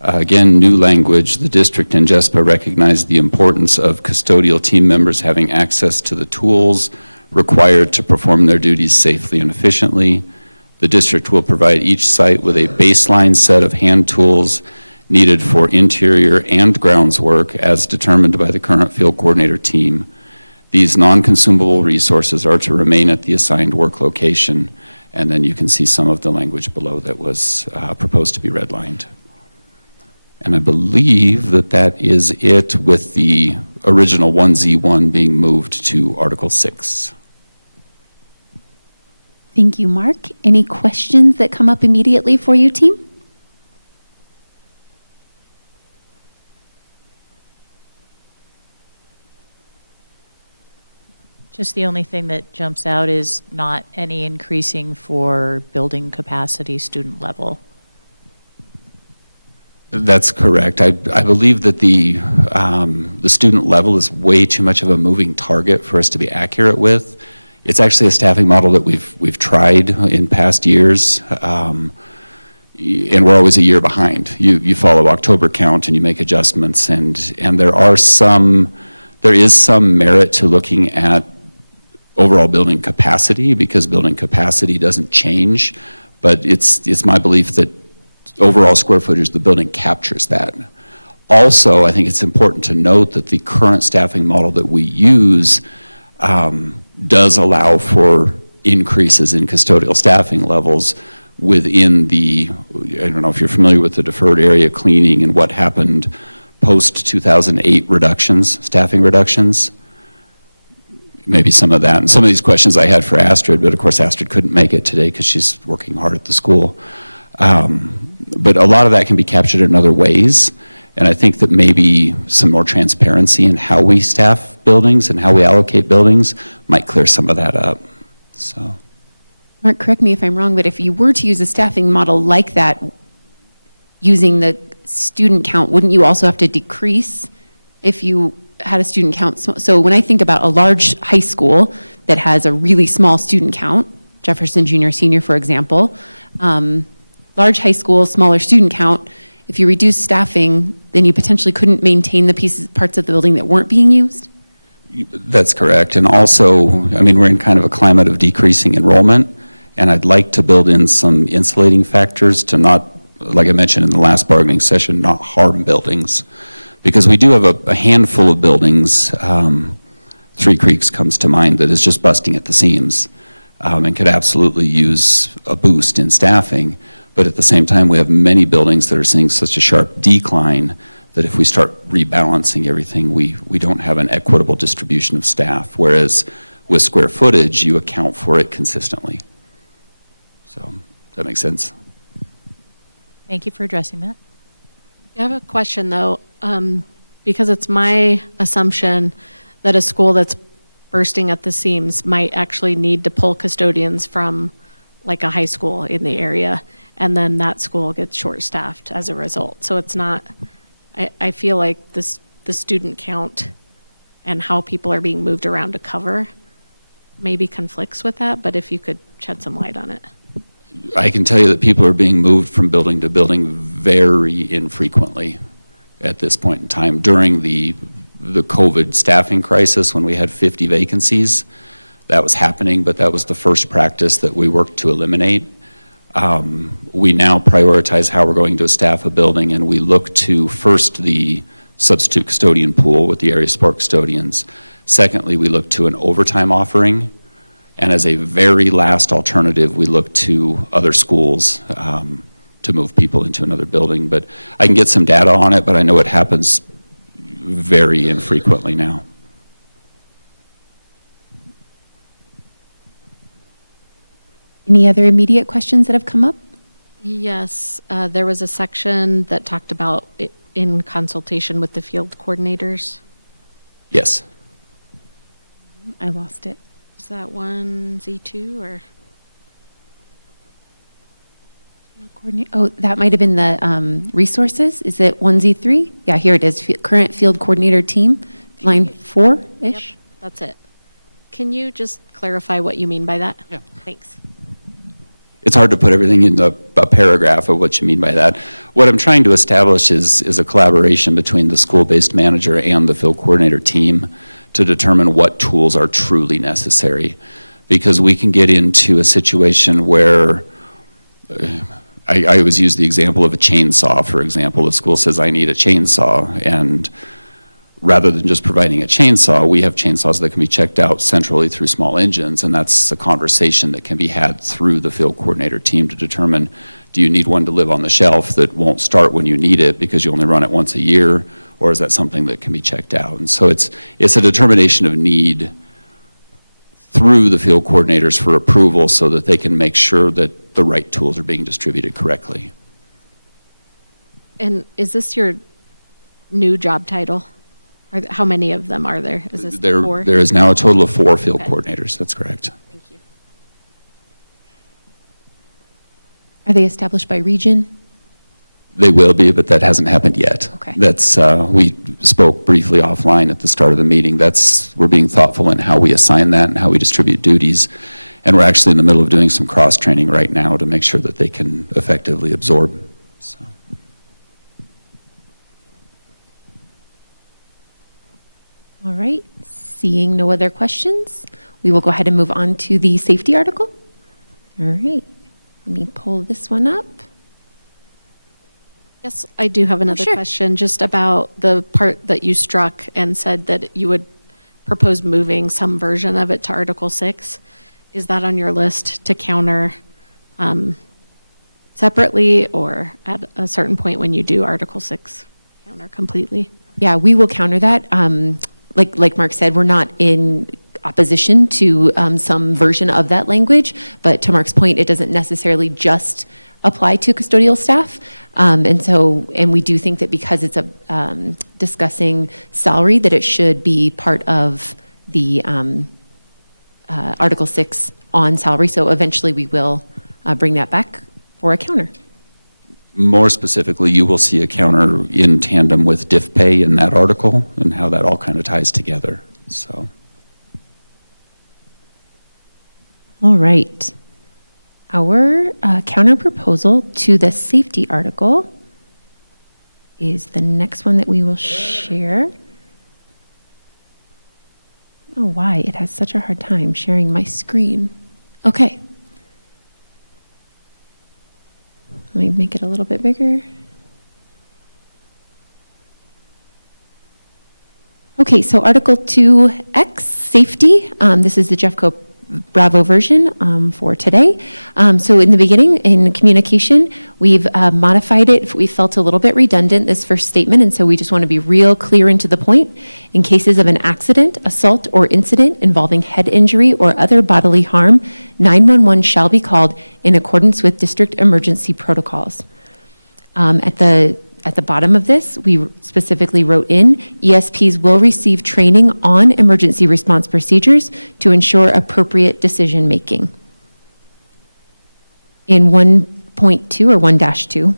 again, new language. The district and JESPA recognize the importance of custodial team members having access to the tools required to perform their duties safely and efficiently. The district will provide each site with a baseline set of hand tools needed for interior and grounds work as determined by the current field coordinator team. These non-consumable resources are to remain at the assigned work location, and then you can see some of the language below that was proposed to be redlined. And I believe that that is it, with the original 1Z1 being moved to Article 6. Thank you, Mark. Any questions that come up immediately for you, team? Just the only thing that jumps out is not any increasing for building capacity student level. That's correct. I believe that the student level is way too much of a moving target for us to be accurate with. It's actually a staffing model that we've tried in past years, and we're always a year behind. You follow October count and you make adjustments, and there is some merit to looking at overall building capacity, because building capacity doesn't change, but it's my belief that overall square footage of the building captures that. Also, I think it's important to note that the current staffing model that we use does allow for increases in custodial staffing levels within the, I don't know if you're familiar with the deferred area cleaning and what happened post-2008 reductions, staffing reductions. Maybe some of that. And some of these questions I had for Astrid, but of course Astrid couldn't make it today because she's working hard at the school. But a lot of that can be captured in other ways. And I think that maybe some more transparency in how we staff buildings and how we allocate buildings might clear some of that up. So, Mark, correct me if I'm wrong, but if you were to use a staffing model like that, using the student count, wouldn't you also have to decrease if you had a student count? So when I think about a large high school that has a really small student count, Jefferson Junior Senior, for example, large high school, smaller student count, if you reduce staffing, then you potentially couldn't maintain the parts of the building that weren't being used? that's correct. And also, I mean, we're in kind of a climate of decreasing enrollment, and I'd like to build in some insulating factors to not, like I mentioned in the last bargaining session, not harm buildings. Because we do have a handful of buildings, Three Creeks comes to mind, that is just busting at the seams and could absolutely use a boost in staffing. But at the same time, we have many buildings that are seeing such a sharp decline that if we start rebalancing everything, we don't have an equitable distribution of staff. Whereas with square footage, you account for it consistently. So, does that make sense? Thank you for addressing that. I have a question, though, because it's my assumption that a school that's bursting at the seams might actually need to pull custodians from like a high school in the area, and then that school gets short-staffed as a result. So it's not, I feel like the student count and how people are being moved around to cover maybe conflicts with that, but if you could shed some light on it. I can tell you that people are being moved from building to building very infrequently at this point in time. During the COVID staffing crisis, when we had 50 vacancies, that was happening, but that was the first practice that we worked to eliminate. We now prioritize how we're going to staff a building, and we look to first the substitute custodian pool with the area sport custodians. Secondly, we look to an overtime offering. And as a very last alternative, we look to other schools to move people into another building. But I can get some data on it, but I know it happens very infrequently now. Any other immediate questions that have come up? Yes, there was a section that talked about it in consultation with the field coordinators. Yes. I lost it. Is that 1Z2 or? Oh, that might have been the resources. Is it 1Z3? Yeah, here it is. Current field coordinator team, line 4-ish. Yep, that's it. Can you just clarify what you mean by that? Yeah. Thanks. It's hard to put everything in a paragraph of what you mean by that. What I'm trying to establish is a collaboration between the school-based manager and the field coordinator team to determine what tools are truly necessary. Because we can get into a situation where, I always use the example of a chainsaw, for example. The school says, I need a chainsaw, and rather than just providing a chainsaw, we have chainsaws that can be checked out centrally through small engines, and that's a conversation that can be had through the field coordinator team to determine, do you need one to live on the shelf that won't start when you need it because you only run it once a year, or is that something that can be checked out? And so it's a determination of need through the field coordinators for approval so that they can make sure that the right tools are being distributed correctly. And is this your new job title? How many of them are there? Is this There 4? is now a total of 4 field Okay. coordinators, that's correct. Thank you. Are they established by region? They will be, but that hasn't happened yet. Okay. That's, we spoke briefly offline at the start of the meeting. We're being thoughtful in how we assign that and how we distribute duties. And we're actually in the middle of doing some cross-training right now to make sure that they can effectively absorb, so. All right, seeing no other questions, we will go ahead and move on to the safety article. All right, let me pull this one up. Yes, I do have another sure. question, just about the part that you struck and said that you would propose moving some version of it to Article 6. Is that on your list to counter separately, or at a certain point when you do Article 6, counter completely? Yeah, we will counter that. Like Mark said, we're not in opposition to some version of that language, but to Mark's point, it doesn't necessarily just apply to custodial staff. And we do think that because it's discussing salary, that it should be part of the Article 6 on salary. So eventually we will bring that back for a counter. More specifically, you will see a counter in tandem with diff pay in that article and how that all kind of ties together, so. All right. Our counter proposal to the safety article is the next one that we will share. I don't know why it has such a hard time sharing my screen. Okay. Let me make it a little bit bigger. Okay, so Article 2X, safety. This is the Jeffco Bravo version for today. So in the beginning, in communication, we've modified it. We felt a little bit redundant, this first statement, and so we just want to be real clear and to the point. In cases of an accident, assault, or incident involving head injury or other bodily harm, 911 shall be called in accordance with district emergency protocols. At the bottom of this, we specifically wrote in, ESPs will receive training on emergency response procedures to ensure appropriate decision-making. In 1.2 or 1-2,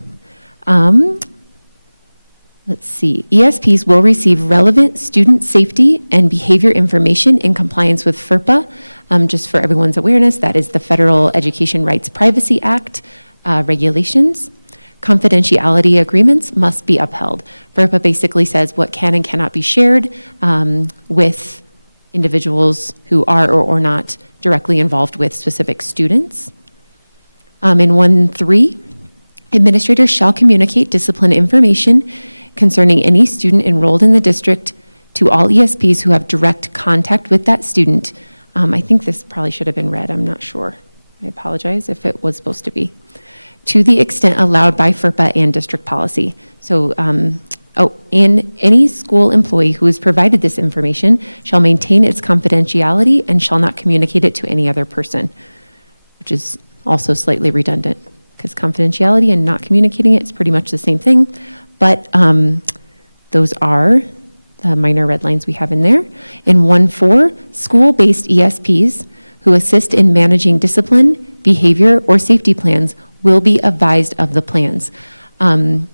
let's see, ESPs will receive relevant student safety and behavior information in compliance with FERPA. Just for everyone's awareness, that is the Federal Education Rights Privacy Act regulations. Confidentiality agreements must be upheld. FERPA basically says what can and cannot be shared with individuals who are or not directly involved with specific students. In 1.3, administrators shall communicate discipline information concerning any student enrolled in the district to all ESPs who have direct contact with that student. I think this probably should have been read, I'm not sure. I apologize if it was supposed to be. To the extent allowed by FERPA and district policy. So, and any school employee who has provided this information shall maintain its confidentiality and shall not communicate it to any other person, which is also slightly redundant because confidentiality and not communicating it is pretty much the same thing. But those are the minor red lines we have in there. In 1.4, school-based ESPs who assist in managing discipline, behavior, or safety plans will be advised of the plans. In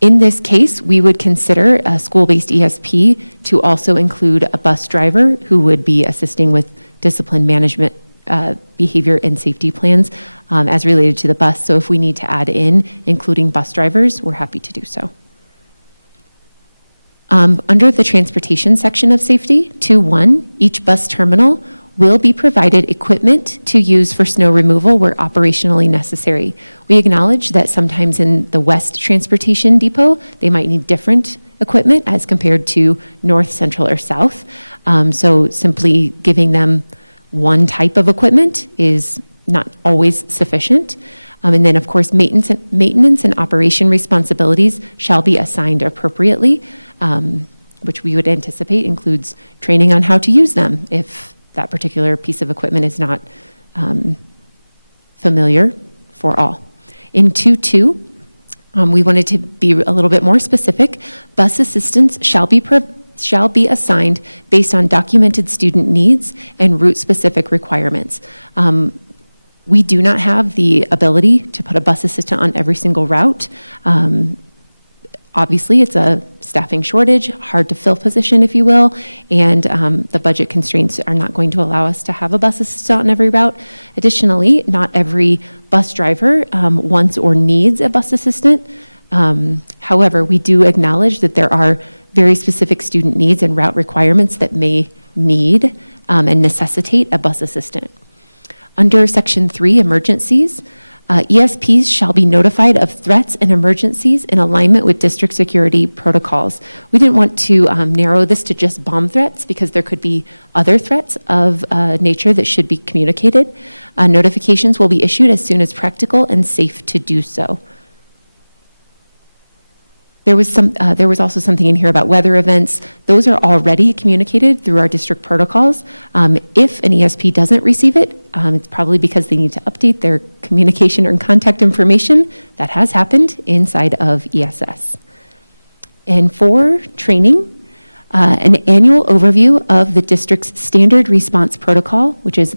this case, we would consider a school-based ESP to also include a bus driver who would be assisting with discipline management, behavior, and safety plans as related to the bus. So if we need to add in including bus drivers, we're happy to do so. Under the transportation section of safety, 2.1, each bus terminal will be provided equipment to use for snow removal where operationally necessary. We acknowledge that sometimes in the West Transportation Depot, they might need different equipment as compared to North, Central, or South. So simply giving them one type of equipment is not always sufficient. And then, of course, maintenance and operation responsibilities shall be assigned appropriately, which we would anticipate includes training on how to use them if that particular piece of equipment is not familiar for all. In 2.2, we wanted to be a little bit more specific. Bus assistance shall be assigned based on documented student needs and route-specific requirements. We do not have the ability to put a bus assistant on every single route. Obviously, it's a staffing shortage, hard to fill position, if you will, and the budget constraints are not going to allow us to have a bus assistant on every route. Additionally, not every bus driver wants or needs a bus assistant. However, we do acknowledge that there are very specific student needs and route requirements that may need and necessitate a bus assistant. Under Section 3, emergencies, ESPs shall be notified of threats and emergencies in alignment with district security protocols. We didn't want to narrow this to just bomb threats because there could be other threats of nature that should be communicated. Notifications will be issued as soon as practical and safe to do so. There was also something in here about weather events. Those are already communicated through our district protocols. If an ESP doesn't receive it, it's probably because they need to update their communication or contact information. That has happened inside of ESS. And for training, an annual overview of the district's standard response protocol, which is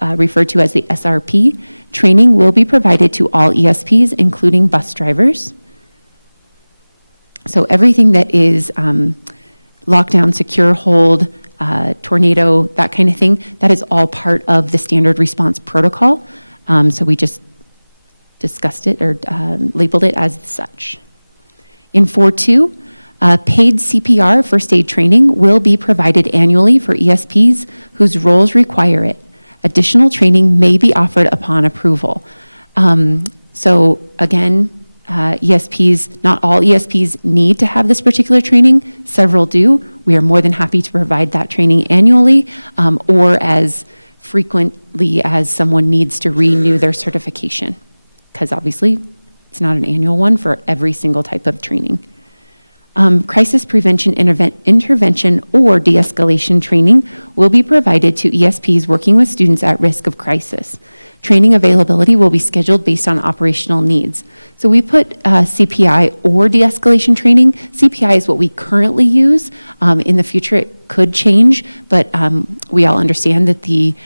referred to as the SRP, training will be provided to all ESPs, including bus drivers. So everything that is lockdown, secure hold, tornado, that kind of thing, that is all part of the standard response protocol. So we just discussed it or labeled it as such. In 4.2, paid CPR first aid training will be provided annually for ESPs whose roles require it. Additional training may be offered upon approval. So again, ESPs, not all ESPs need to have this particular training. Several do. We are more than happy to provide that training annually or as frequently as someone needs to renew their certification, because obviously it's not an annual one for every single type of training. Crisis prevention intervention or de-escalation training will be provided to ESPs working with students at risk of crisis. Training availability will be scheduled based on operational needs. So we put CPI or de-escalation training. CPI is what we currently use. In the future, it could change, but we all understand that the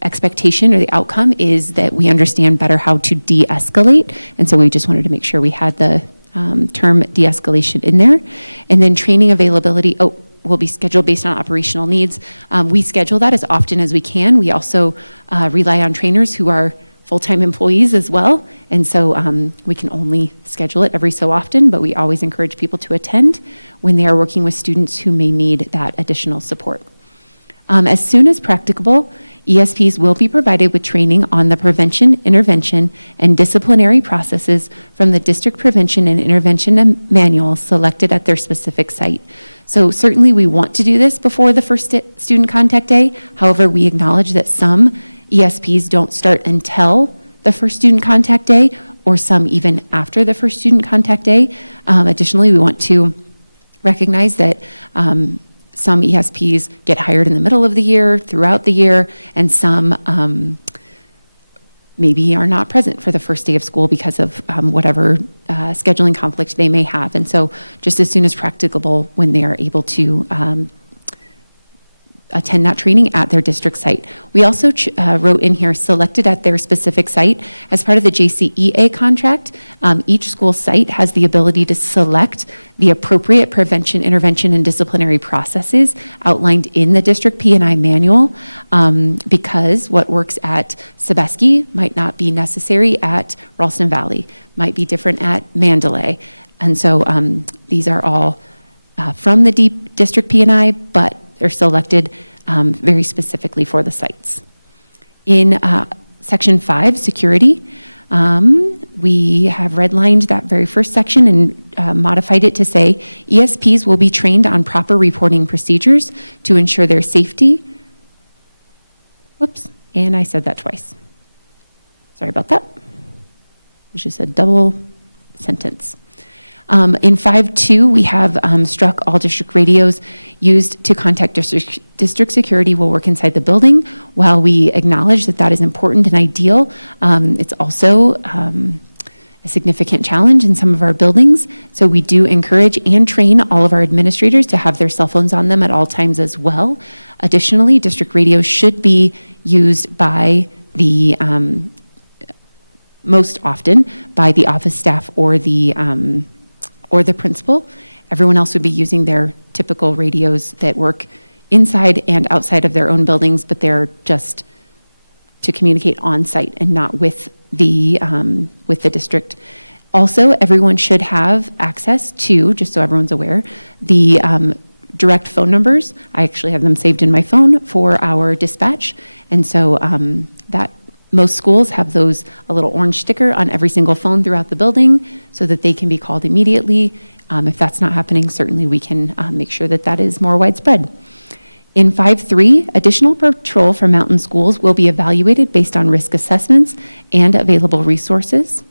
expectation or the outcome is that we understand better how to de-escalate. And so we just wanted to make sure we had the term de-escalation in there. And then training availability will be scheduled based on operational needs. We schedule that as often as we can. We also rely on trainers who are full-time employees as well. And so we can only schedule it every so often, but we always encourage people to attend when they are working with students who may need that additional support. As soon as practicable, ESPs will be provided with training on the prevention, intervention, and disciplinary processes from the District Prevention and Intervention Manual selected at their specific site. So certainly we want to do this before the first student contact day. However, we acknowledge that some ESPs don't start until the first student contact day, or some even after the first student contact day. Additionally, we want to recognize that some ESPs get hired in the middle of the year, throughout the year, and some maybe are not present for the first day of school because of whatever scheduling conflict they may have. And so just as soon as practicable when they are able to attend that training at their district site. We also wrote in here, selected at their specific site. As part of the JCEA contract, each school site has the ability to select the appropriate prevention, intervention, and disciplinary processes outlined in the district P&I manual, because what works at Sebeski might not be necessary at Ralston Valley, might be different at Mandalay. And so these are all from the district P&I, but they're selected very specifically for the sites. In section 5, security, we have redlined that very first section and modified it to say ESPs will be trained on proper reporting procedures to ensure their safety. Whoops, and I said that twice. Sorry about that. We just said double sentence. In 5.2, we have struck all district radios used to contact district security will work inside the building. While we acknowledge that that is important and ideal, it's also a significant challenge in some of our buildings. So we do encourage and train all of our administrators to have their cell phones on them at all times as well. Additionally, district radios should be used by the, most often by the office staff or the principal. Everyone else would be using their typical radios that work inside and outside of their own buildings, but they're just to communicate on site and not with the district. Also, everyone should have access to, just so everyone's aware, the direct phone numbers. I actually have them saved in my phone for our dispatch. And so that most schools have those, a little orange sticker on every single phone throughout the building so that they can be called immediately. If that's not happening, certainly we can make sure that that is more widespread. In 5.3, additional patrol for mountain schools will be evaluated based on risk assessments and available resources.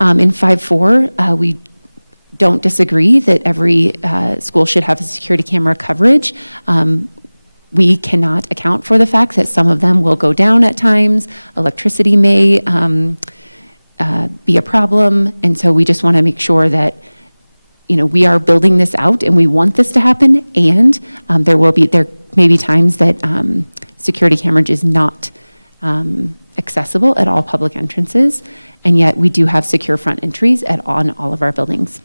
In 5.4, we don't disagree that every school should have a security camera coverage. We cannot account for the fact that some of them will go down at times. Electricity may be a problem. And so we just want to make sure that, you know, we are building this out and we want this to happen. And there may be times that security camera is not accessible at all public entrances. And yet we do have secure front entries on all of our buildings.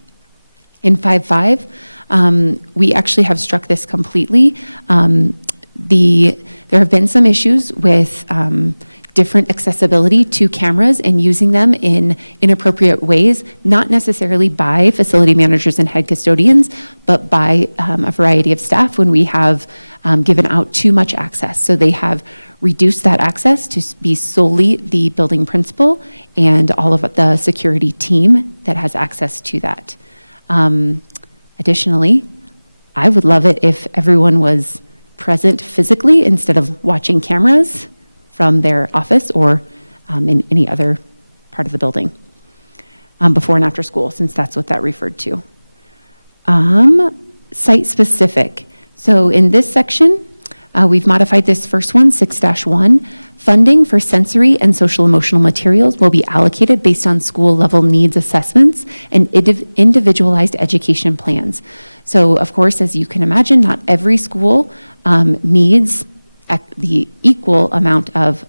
In 5.5, we actually have struck this completely. There have been some issues with different accessibility to cameras and using them in inappropriate ways, not necessarily by facility managers and head custodians, but by a variety of staff when we have given out too much access. So they have reduced that access to be solely the building principal and all of the security team that has access to that. Additionally, I would love it if everyone was present physically instead of watching cameras from their office or in any other part of the building before and after school, since that's what that referred to. Site specific. So in this section, we've modified this first one, 6-1. Funding for sensory and social emotional materials will be allocated based on school level needs assessments and individualized education plans. So of course, as you can imagine, not every school needs the equal amount of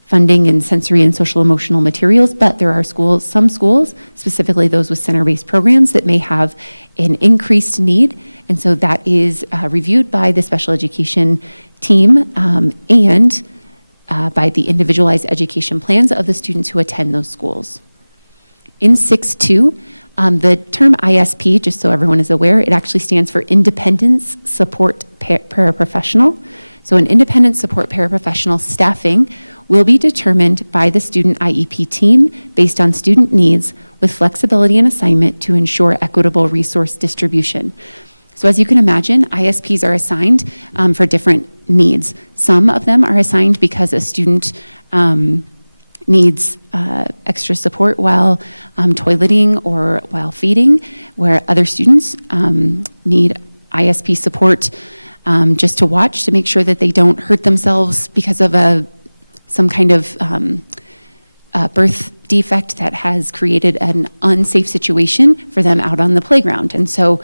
funding in sensory and social emotional materials, but there are some schools, specifically those with center-based programs, that may have an increased need. And so that is reviewed by the special education team and by the individualized education plans of the students who attend those schools. In 6.2, the term ISP, just so everyone is aware, it actually stands for Independence Support Paraprofessional. So an independent support paraprofessional staffing will be determined by the student IEP team based on student needs with flexibility in assignment to ensure equitable resource distribution. So as you can imagine, ISPs are assigned for different needs. Some of them are assigned because a student needs extra support while toileting or while feeding, where other students need ISP support just to watch to make sure that they don't hurt themselves because of some kind of birth defect that has created an unsafe situation for them out on the playground. And so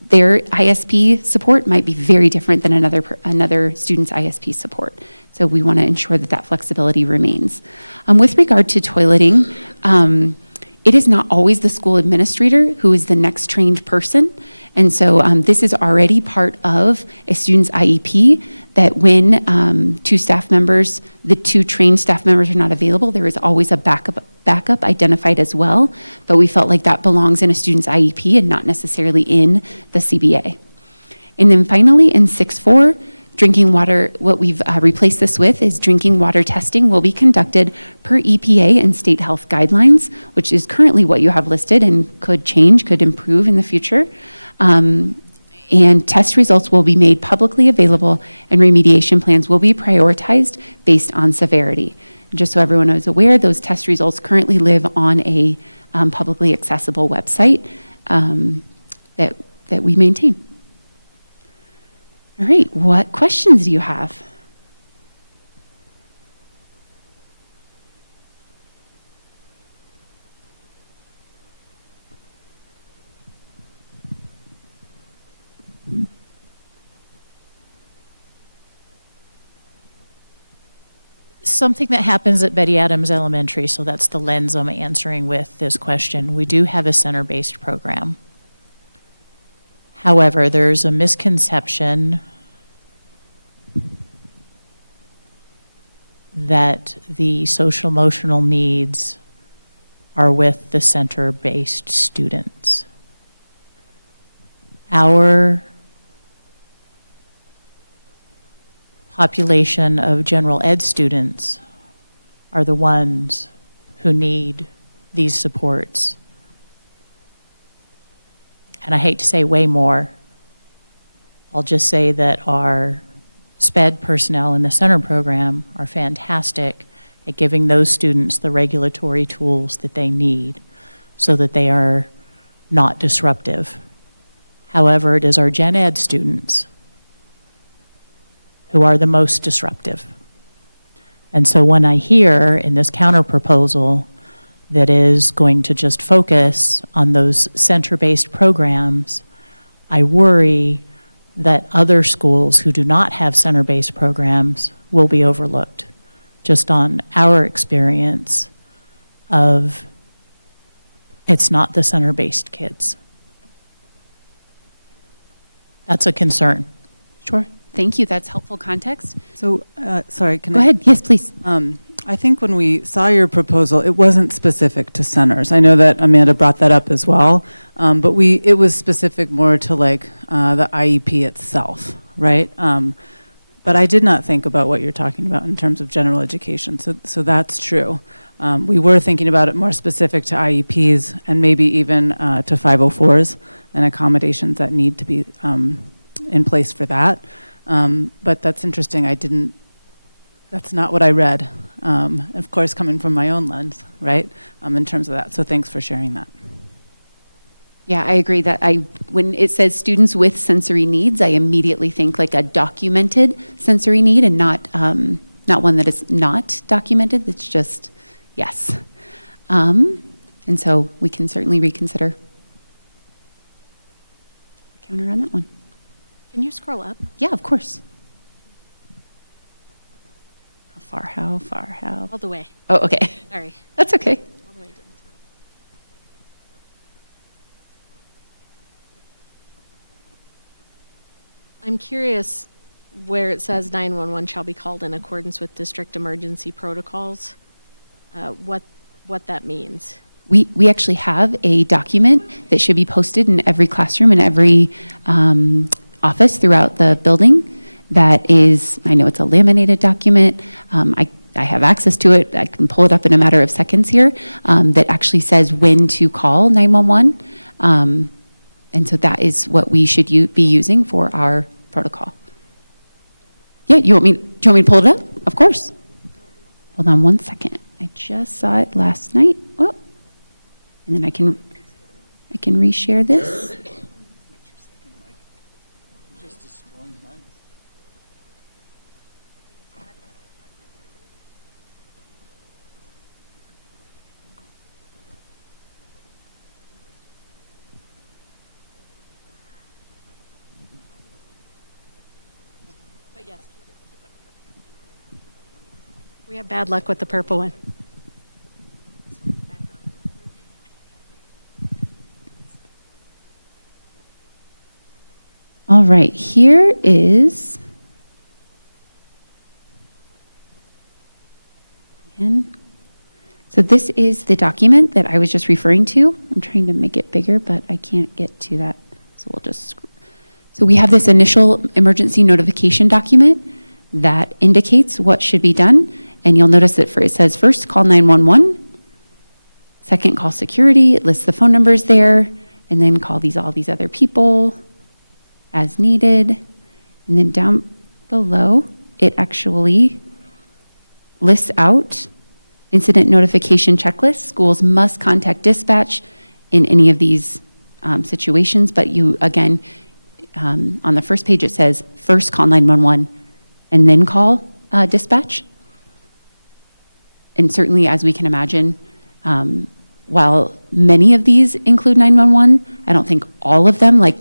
their ISP support might be very different than another student's ISP support. So we want to ensure that that flexibility remains. With regard to toileting, it is not always the school administrator who is the next trained person. And so this is already part of a student's IEP, that when the two trained staff members are not available, there is always a backup identified as well. But we felt like that belongs in a student's IEP and not necessarily in the CBA. And then finally, in 6.4, drinking water, what we've replaced this with is drinking water testing will be conducted per EPA and state health guidelines, which is currently what you have listed and could change, could improve in the future. And test results will be made publicly available, and remediation plans will be prioritized based on severity. And just so everyone is aware, those test results currently live on a publicly accessible website that we maintain. All right, what questions do you have? Something that happens at Betty Adams Elementary, so that's the lens I'm answering with this question. We do have a center-based program. However, there's a misconception that the social-emotional needs are with the center-based students. Our population of general ed students are the ones who need these supports. And I hate to say way more. I'll just say that our SPED personnel in the center program are fantastic at giving those students the regulatory tools that they need so that they are not disruptive. However, it is our gen ed students who are the most disruptive. And so when I hear in this counter proposal that is going to just focus on those center-based programs, I worry that other schools who do not have center-based programs will be overlooked, just on our experience of it's not the center-based kids. That's a concern. Sure. Thank you. That's helpful context. So, sorry, can Go ahead. Yes, please. I think when we saw your proposal, it wasn't specific to centers. I know that Amanda brought that up as well, but it was specific more to like the IEP itself, right? But I did not think about what you're talking about in terms of general education, so that's true. We were thinking about it more specific to IEPs and maybe even to 504s and accommodations that need to be in place for that. But that's interesting. That's not what I read. Of course, coming from my own lens, right? In terms of that. So thanks for sharing that. Yeah, I agree that when it says students with sensory needs, I immediately think like a documented sensory need and not one that is not documented. It's just, yes. And so we can certainly reconsider. Counter on that one. Can you scroll up? Yeah, of course. How far? All the way. Oh, okay. Sorry. That's okay. All the way to the top. I'm curious where it says 911 shall be called in accordance with district emergency protocols, what that means. We actually have a document that should be posted in every classroom and every office throughout the building that is, I know it's a laminated document. I have access to it. I can pull it up in a matter of seconds here, that actually says when to call 911. And so that is what we should be using for our protocol. Yeah, do you want me to pull it up? Of course. Hold on one second. I just saw it last night. Oh, and then I can reshare this. But yes. We have bad luck with the purple one. All right, here is, again, so this is the document that I was just referring to. I'm trying to make it bigger, but I can't get to that. So we'll just, so we have this initial emergency notification document that indicates what should be done. And you'll notice that it says first, call 911. Second, call security. It lists the phone numbers there. And then call all these other people as needed. And then down below, it actually lists out incident notification checklist. Schools must contact dispatch in any of these situations, but you, again, on the first page, it says first call 911 and then call dispatch. And certainly, as we can imagine, while many of these include 911, I don't think all of them, like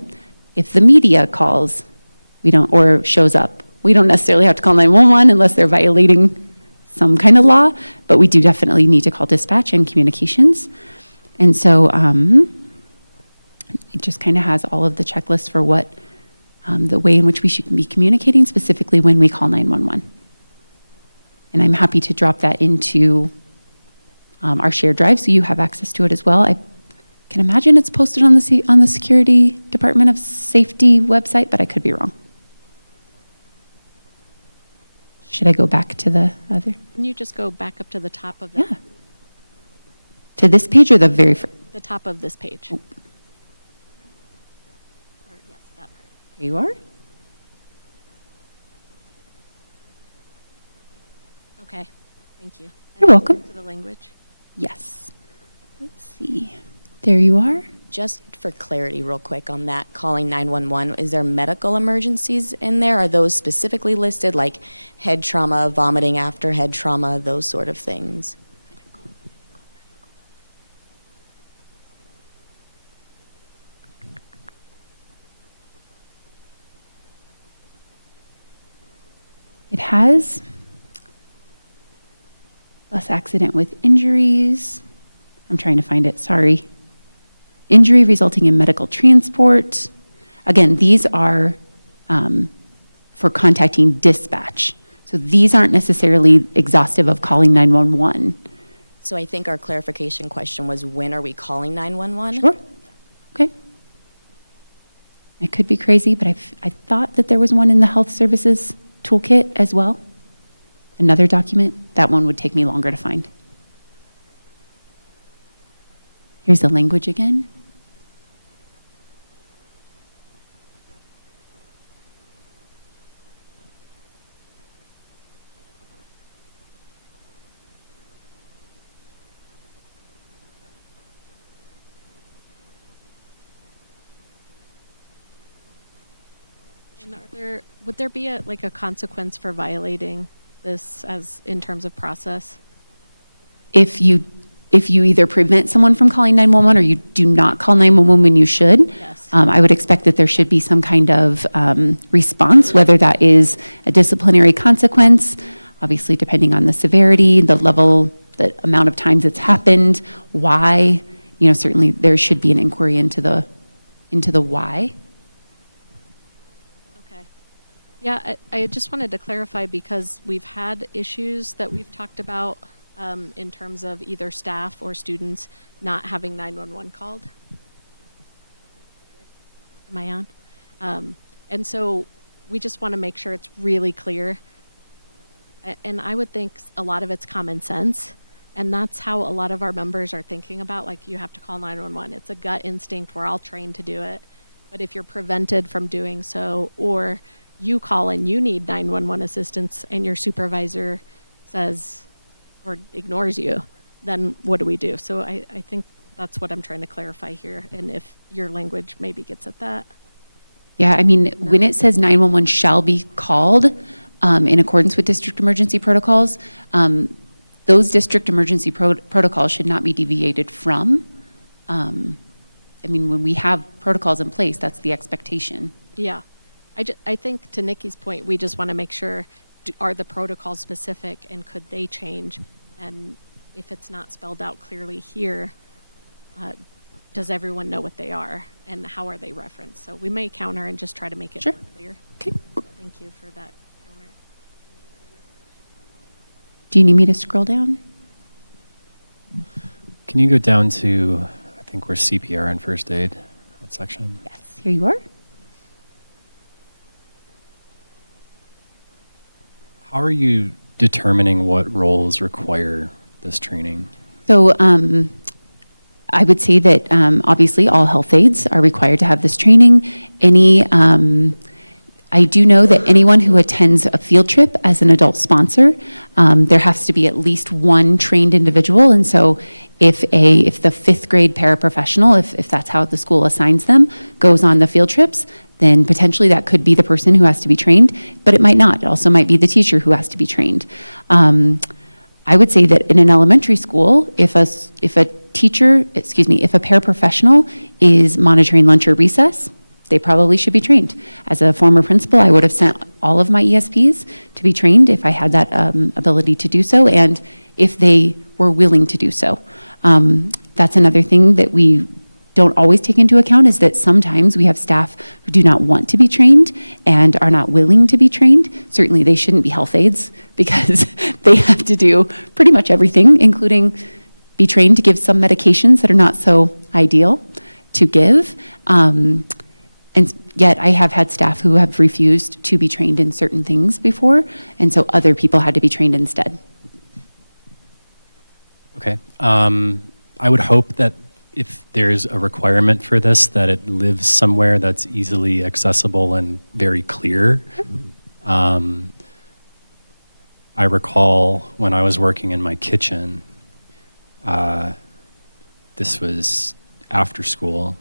if the media calls, or shows up, we don't necessarily have to call 911 unless they're violating some kind of law, but we do definitely need to call dispatch and communications. And so it just kind of has all of the checklists for what the way in which we should be communicating, specifically when we call 911. And I'm happy to drop that into our shared drive so you have access to it as well. I can imagine it's posted on the Security Department of Safety website, but I could be wrong. Should I go back to the other? Can you just go back up to the top of that? Yeah. To this page or the very first? The top of this page. Oh. Or, yes, that part. There you are. Okay, thank you. You're welcome. To the language. Yes. Let's see. There you are. Just for clarity, real quick on that, calling 911, is there medical emergencies in there? Are those specifically listed, like head trauma, vomiting after head trauma, those sort of things? It has bus accident with injuries. I'm trying to find it, sorry. Injury resulting in medical transport. Again, these are for contacting dispatch. So these aren't necessarily exhaustive of calling 911. So I think our clarification question was, when are we calling 911? Sure. Okay. I could be crazy, but I thought that there was one in the health services toolkit as well. Another document. That one would take me longer to find. Here's the language again. And would there be a consequence for violating this as in terms of process? If you either prevent someone from calling 911 or you do not call 911 when you should, Yes. I would expect that there should be some kind of response, whether that is a disciplinary consequence, obviously depending on the severity, the level, the amount of times it's happened, why. Certainly there should be an inquiry into the why. Okay. Yeah, I just wanted to clarify because we've had issues that we've talked about in terms of either staff or students not having 911 called. Am I on? And so we just want to make sure it's really clear. And I would think a lot of it's common sense. And that's how a lot of our members are thinking about, like, you have to call 911. It's a gut instinct. We're all trained to do it. But if you're prevented from doing so, or you call and you need 911 assistance and your supervisor says or ignores you, then what do we do? So I think that's what I'm trying to clarify here. And if your language maybe gets at that. Yeah, I mean, when it says 911 shall be called in accordance with district emergency protocols, those district emergency protocols should not be deviated from. I mean, when we have protocols in place, that's the expectation. Yeah. I think to Nikki's point, we just want to make sure, are the protocols specific and could they change? And if it's not spelled out clearly here, does everyone know what they are and how are they referenced? So we may counter and just try to make it Sure. more clear. Okay. Thank you for that counter. Do you need me to scroll down? Can you go down to, I think we're CPR and first aid, that section? Yes, here you are. How are you determining what roles require this training? So I would say that obviously all health aides are required to have this training. I do know that anyone who attends a field trip as an adult sponsor, there has to be at least one trained individual. And so if the fifth grade paraprofessional, if that's how the school assigns them, goes on the field trips, then potentially that could be the person who has to be trained, but it might not. It also might be the teacher who has to be trained. I would say that in an elementary school, if a paraprofessional is monitoring lunch or recess, they probably should be trained. As a former principal, I would have sent all of my ESPs to be trained if I had that ability to do so, and if they were willing to do so. That's another thing that we don't always take into account, is that sometimes we have staff who do not want to be trained and are not willing to be trained. Certainly they shouldn't be health aides because they have to do pretty much everything, including be trained to give some medications that are not so ideal to give. And yet I have had staff who have refused to be trained in certain things before, and so other people had to be trained instead. Okay. I would hope that if there's a requirement for this, that it lives somewhere that's easily accessible and very clear. I recall when I was working in my kitchen, this was after school,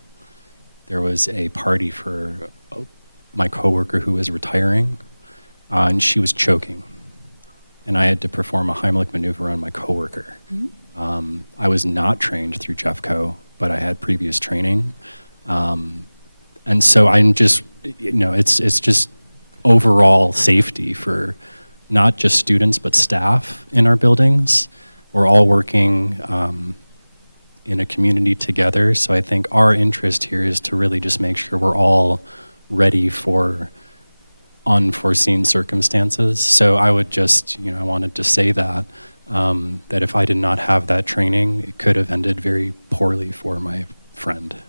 there was a party for my coworker who was retiring, and she was choking. And I had to perform a Heimlich maneuver on my coworker. I was not trained through Jeffco, but I had previous training. And so I'm just, it's just overall safety for not just students, but staff in our buildings. We're all working in a community together. So I think our interest here is to really just make sure we're all ready for unforeseen circumstances. So I would just, I wanted to say that, that if I did not have that training, it could have ended very poorly for my friend.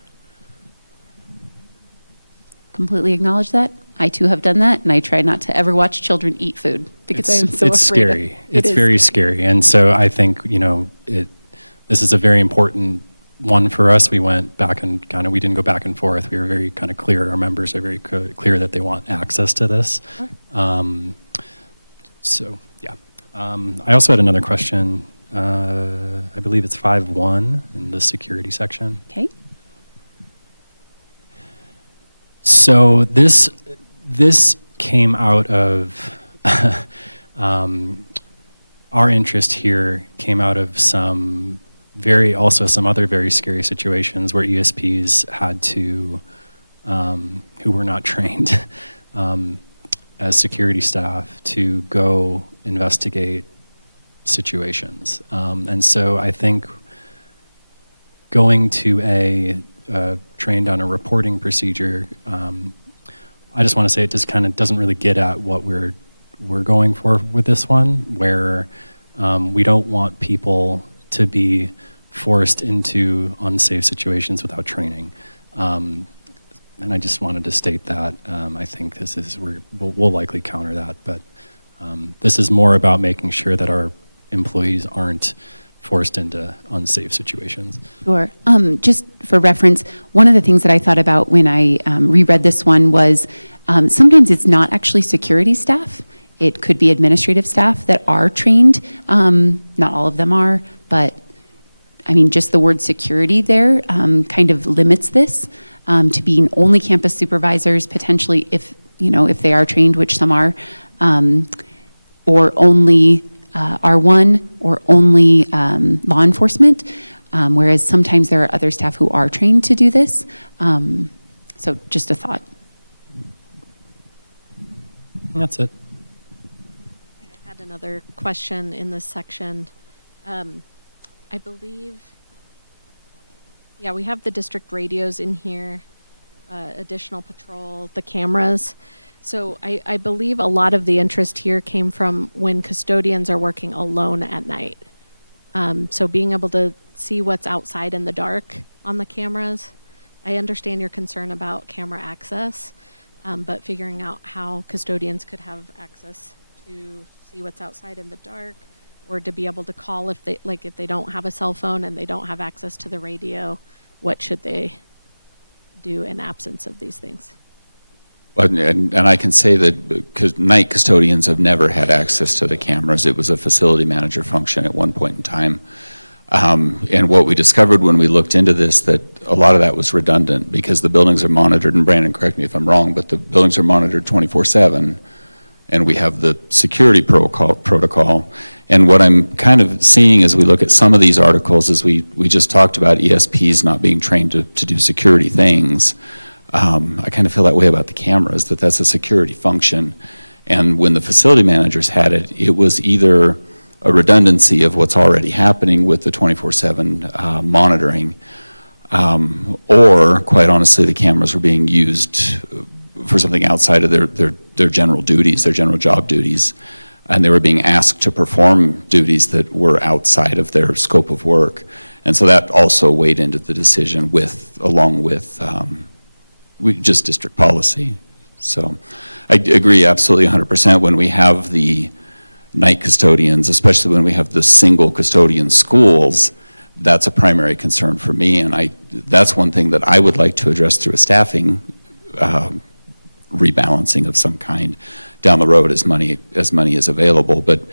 Completely acknowledge that. I too have done that, and I try not to ever watch children eat food because I am so it's afraid. Scary. It's very scary. And so I think, this is a very important one for us. We went back and we didn't go back and forth. We were very kind of clear. Our members are very clear that they want access to this. So, yeah. I also had another question. I believe it's 5.1 in the security section. Okay. So this came out of our interest here came out of some other very scary situations where ESPs had to who were not trained as security staff to go investigate situations. And so I think going to trained on a reporting procedure, I just want to say it just kind of doesn't really get at what we're going for with this one, where we don't want people to be forced into unsafe situations without training. And I just wanted to state that. I think this is, we'll likely counter that, but this is more about making sure that our employees aren't forced into unsafe situations. Sure. Just for reference, one of the things that I thought about when I reread this one was sometimes it's not actually security staff. It could be administrative staff that are trained. Not all of them are, but I mean, just the word security there kind of limits this to being only campus supervisors, potentially if they are trained, which some are, or only R1 or only law enforcement, whereas sometimes there are other staff who are trained to do this. So just a thought. That's it. I had another question in this section. I believe, yeah, we have the district radios in here, additional patrol, the cameras. So I believe a lot of the interest here came from when custodians are working alone at night. So being able to see what's outside in the dark on the cameras. I understand your concern about camera access, but figuring out how custodians could have access to see what's outside in the dark, or to be able to call if they don't have a cell phone and they don't have access to the radio, what should they do in absence of these things? And I can say that night custodians have never had access to the cameras. It was a facility manager function at one point in time. And what we discovered when we looked into this, that a lot of that was redundant because the buildings are monitored, and Brandon, correct me if I'm wrong, but the buildings are monitored 24/7, and we have the security protocol. And what I'm kind of seeing as we look at some of these articles is we just talked about ESPs not being trained to do security things. I kind of feel that way about the cameras, that's a security function. And when the facility managers had it, it was either a redundancy of what's already happening with the 24/7 monitoring, or quite honestly, the cameras were being used for something outside of their general duties, their general job duties, and they were being asked to perform duties that were outside of their scope of work. And so that also weighed into the decision along with just district policy. So I agree absolutely 100% when we have the night custodians, especially when we have the single custodian schools, that's a primary concern for me. And that's one thing that I would like to address through a staffing rebalancing of some kind down the road as money is available. But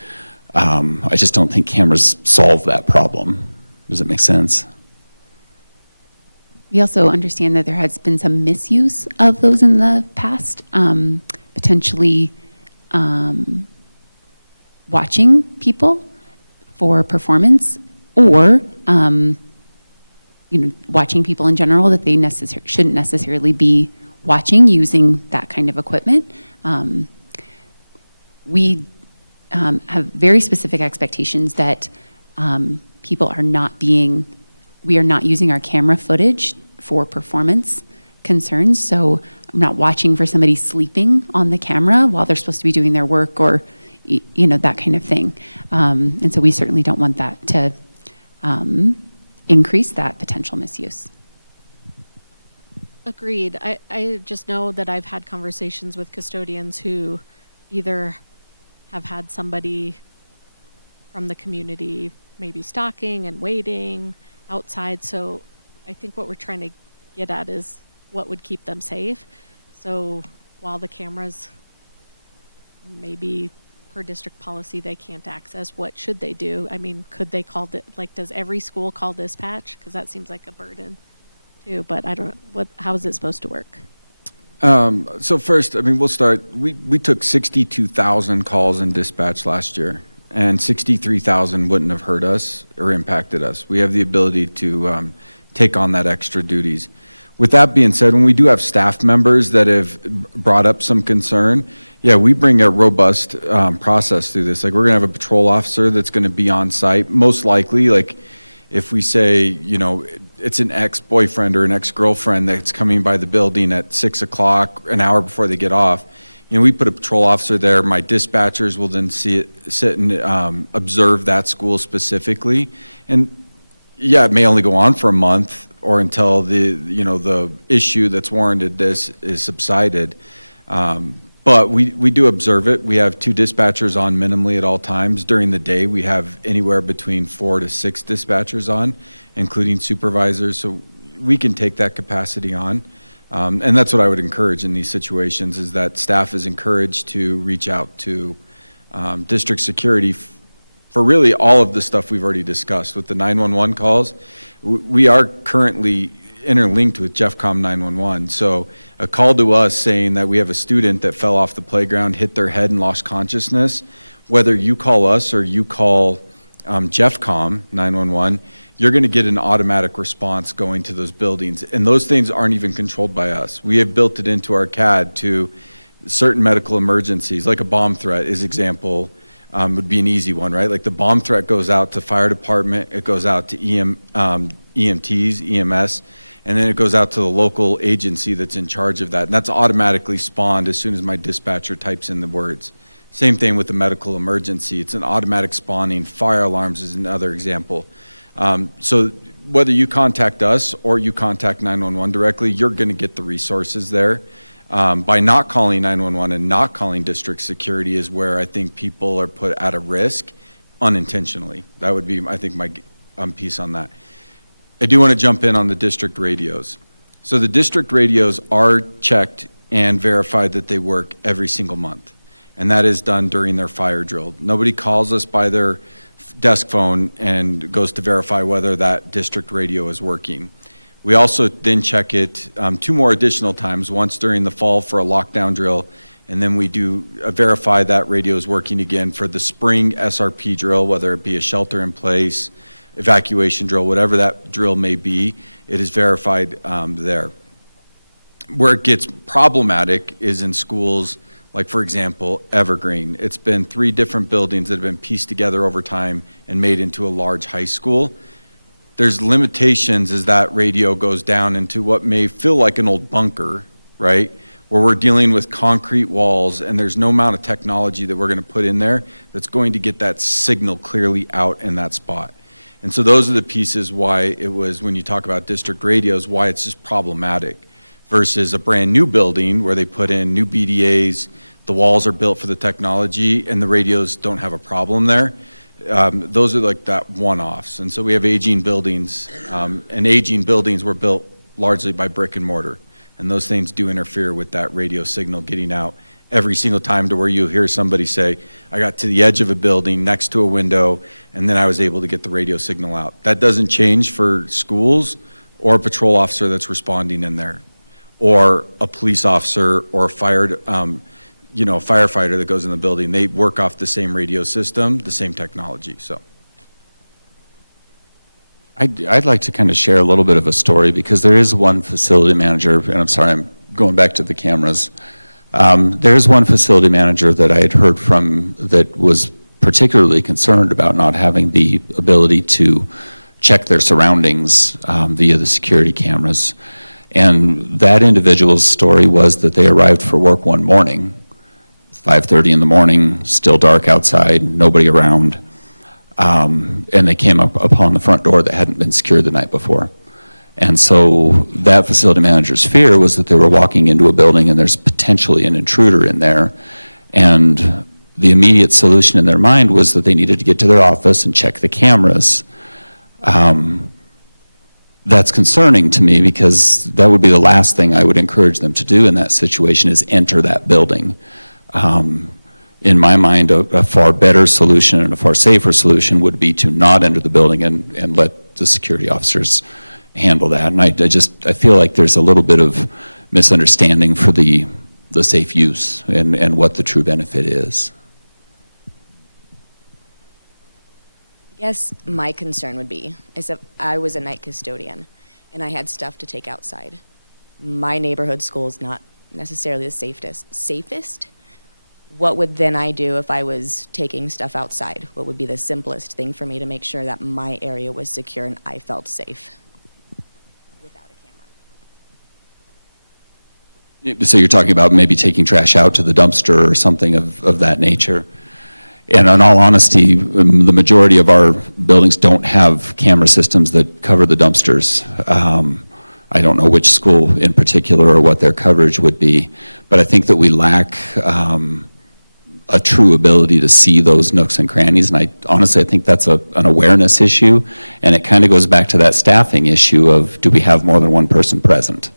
I just don't think cameras solve that problem. Does it make sense? We also understand that there has been some misuse of those in the past, potentially watching people for performance, or watching people in general that they shouldn't necessarily be watching using that kind of equipment. We have very specific expectations that we are not using our camera footage for performance concerns. So I'm not watching for somebody sleeping on the camera while they're supposed to be doing their work, or that kind of thing. And so we certainly don't want that to increase that potential misuse. Agreed. I just know that I've had conversations with custodians who either have had somebody from the community maybe stalking and waiting outside. So I think what we're trying to get at is what would keep them safe. So while the cameras maybe per district policy they can't access, what should they do? I mean, could they call does every school call dispatch? Because that seems like a burden too, but I don't, how is it supposed to work? So first, we'll start. We took 62,000 calls in dispatch last year, and 63,000 wouldn't have hurt us or impacted us. We have the ability to take on that extra duties. With that being said, when we do have staff members that have brought up some concern, yeah, we bring a robust process through this. Like, we're going to have a patrol officer that's going to be on site. Most likely, like, if we say, it's an ex-boyfriend or an ex-girlfriend that's coming by the building at 6 o'clock, an hour before they get off, we put a patrol officer there. My dispatchers will then sit and observe that school specifically. And yeah, it may only go on for a month, or until the issue that's warranted this is subsided. But we do observe it. We have 2 dispatchers on minimally at all times. During the day, we have anywhere between 4 to 6 dispatchers on, including supervisors. So we can take that capacity on. And that's what I would encourage in these situations, is that staff is encouraged to reach out to district security for really all of the stuff we've already discussed. With the 911 calls, we are currently interlinked with JeffCom 911. So a call to us saying that we have a student that fell off the playground, hit their head and lost consciousness, whether you call us or you call JeffCom 911, you're going to get an automatic response going to those buildings. And those things aren't even controlled by us. We have built it into our CAD to certain medical emergencies, like a bomb threat is example, would be an easy one, right? Like the bomb threat goes out to fire department, it goes out to EMTs, EMS, and then it goes out to the local agency that's in charge of that. And that's automatically spawned as soon as my dispatcher types in the words. Same thing with the medical emergency. It's an automatic spawning. Fire alarms is another example. So whether you contact us or you contact 911 directly, you're going to get the resources there. By not calling 911 and not calling district security is where I think people are put at a risk unintentionally. That would be, I think, my piece on that. I do want to jump in on the district radios. So the district radios are checked and verified that they work every single month. And that is done during their fire drill. Nobody calls us by their desk phone and goes to verify whether that district radio is working. We also then check it 2 more additional times, once during the fall for a lockdown drill, and then we do verify that radio is working again for the spring SRP drill, whether it be a shelter in place, evacuation drill, whatever that drill may be, it is verified there. Where it gets problematic is in schools, like for example, Evergreen. It's been 3 different buildings that have been pieced together over time and made into a large high school. There's limitations as that radio goes down into what may feel like an old bunker, right? Where we're dealing with concrete walls and there's no amount of technology that we're going to put in there that's going to get that signal clearly out in that spot. And so those are the pieces why it was, when you talk about district radios, why it's just problematic versus a brand new building where they put in new BDAs, the walls are built for the technology and the radios don't have a problem there. Those are like that one-offs. And so we have aging buildings, and aging buildings were built largely by brick and mortar. And those things do interfere with that radio signal getting out every single time to where you hear somebody say, I got to the edge of a building next to a window, and then I was able to get the radio signal out. That doesn't change for schools or a patrol officer that's responding in there, or a police officer or a firefighter that goes in the building. They work off the same radio system, the same technology, so. I'd like to kind of share a little bit of a story, because there is one facility manager, and I'm sorry, I'm going back to the cameras. There's one facility manager that I had heard from that was particularly concerned about not having the ability to check their surroundings via the security cameras. And that individual's story was that they arrived for work one morning, 5:30 in the morning, still dark outside, nobody around. And they came up upon the front door that hadn't been secured the night before. And so that facility manager's fear was that they were walking into a building and there's potentially an intruder in there. And the immediate solution in their mind was that they needed to get to their office and check the cameras. That's concerning to me, because that would be the last thing I would encourage them to do in that situation, is enter that building. In my mind, a far better solution and a far safer solution would be to not enter the building and let the security officers handle that. And I feel like there's a little bit of misunderstanding for the safe use and what the true benefit is. I guess my concern would be is if I was a night custodian and I had stuff to take outside. My neighborhood school is not necessarily the safest. What would then I do if I was taking stuff outside? What would be the simplest thing for me to make sure that my area was secure and I felt safe without a camera? So you're talking about maybe taking trash out to the dumpster or something of that nature. And in all honesty, the majority of our buildings don't have camera systems that cover the dumpsters. I don't know which school in particular or what their coverage would be, but I think that we lack a true ability to see those nooks and crannies, and I honestly, I think that's an awareness issue, and it kind of goes back to that staffing issue of, do we have more than one person present?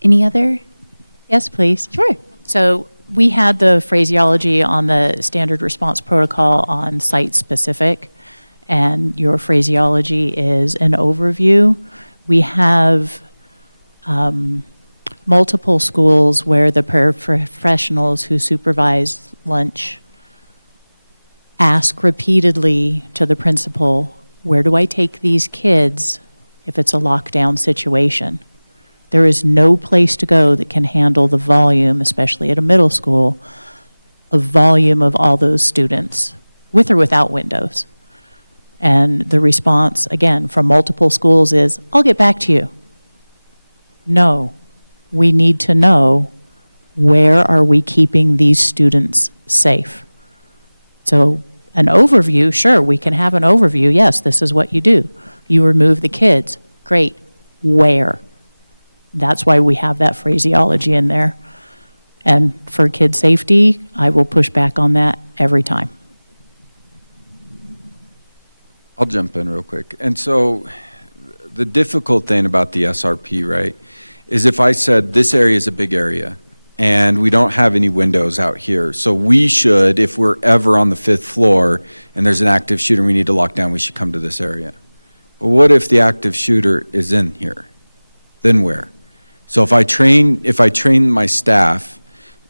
Any other? Yes, please. Sure. So we had the phraseology on the standard response protocol on site-specific, and your phraseology is an overview. We have multiple schools where the paraprofessionals who supervise lunch ask repeatedly to the principal, where do I take these kids if it's a lockdown situation? There is no place to go that can handle the volume, especially at a middle school, of volume of all those students, with or without windows. And the response, again, from multiple schools is, I'll get back to you. No, we need to know, where are we keeping these students safe? So an overview, sure, we can have an overview. Yes, this is what you do. You remove the kids. Great. Where? That's why we have that phraseology in there. And for kid safety, I will push back on that every time. I'll jump in real quick. And so the difficult thing about the SRP, right, is if I said this area is a big area and we don't have any windows out here, so we should, if we're ever on the 5th floor and there's an active shooter we need to lock down, we should come to this area. But what if the active shooter is in here? Then where? So if I train my staff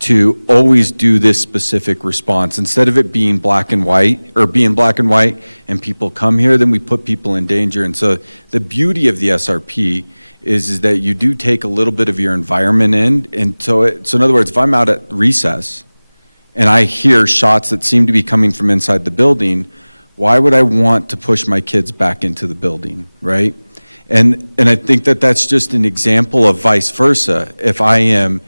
to always do this specific response, instead of it being black and white, or being black and white and people come here, then we put people in danger. And so the beauty of the SRP is that you do take a little bit of your environment in. And so in other words, if I'm out at recess and I hear shots that seem to be coming from inside the building, why would I want to push my kids back into the building, right? And I think that that's just an example of vice versa. If I am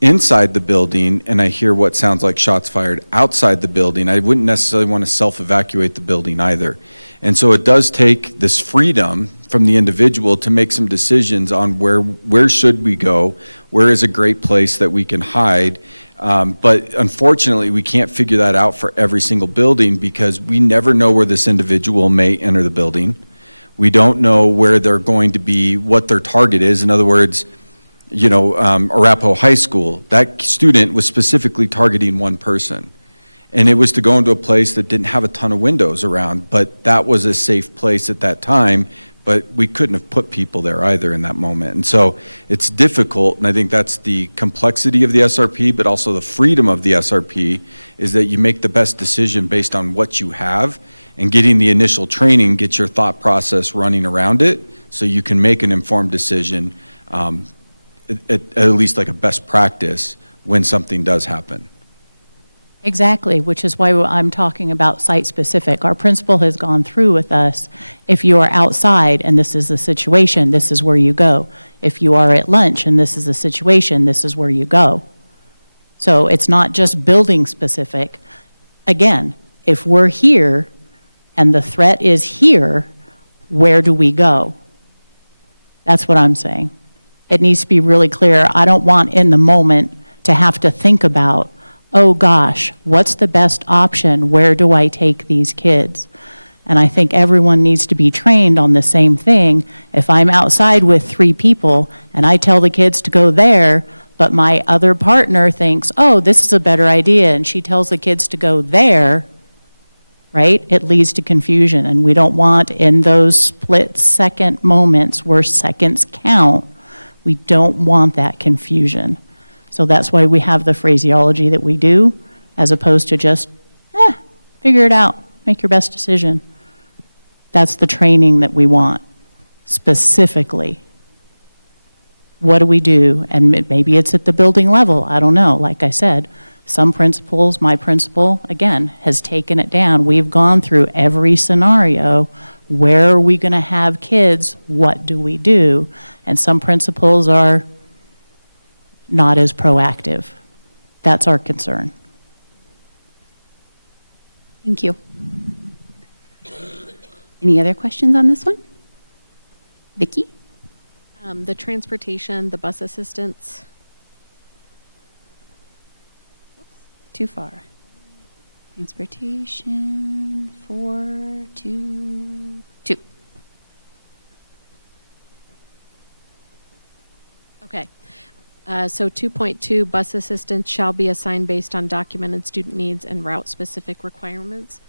inside the building and I hear what sounds like shots fired outside the building, I wouldn't necessarily want to self-evacuate the building either. And so it does take this freedom from the individual to make some decisions on where should we go, where is a great place that we can hide. But unfortunately, we can't figure that out for every single building because we never know where this individual may enter the building. We don't know where they're going to be, what their target is. In other words, Arapahoe High School, that student was specifically targeting one person. And it was to go into a place that didn't have a ton of windows around, but that was a safe place at that time, but we couldn't have put people there either in that moment. And so it's difficult, and I think that's the complexity of the SRP, but also the freedom of the SRP, is that you make the best decision based on what you have, and getting the initial training gets your thought process running around it, so you can make an informed decision, at least like a best practice, when something does happen. Exactly, which is why I'm talking about site-specific. Our principal has gone through with us, if you are outside and this is the situation, this is where you go. If you are at lunch and this is the situation, this is where you go. So it's not just building-specific. Again, if we're here and the threat is here, where do we go? That's what I'm saying. It needs to be really clear. I don't want in the moment to have to think about, oh gosh, what's the best option? Where do I take these kids? And I think everyone needs to be trained on the same thing. If I'm outside with 3 people and I tell the kids to go there, but my other partner thinks, oh, this is a better idea, and she tells the kids to go there, right? It leads to confusion, and we don't want in those split-second moments where seconds count, we don't want that confusion. So that's why we have the phraseology that we do, as opposed to just, figure it out, make your best decision. That's the training that we want, specifically. What do we do? And maybe it's at the building level, I don't know. Like I said, some principals, my principal, again, has taken it down. We've gone through every scenario. Where are we going to have kids? What do we do? And some principals are not as proactive. That's our concern. Thank you. Any other questions on this one? Vicki? The transportation, the bus assistants, Too far. Transportation, 4, 2, 2. okay. So 2.2, bus assistants shall be assigned based on documented student needs and route-specific requirements.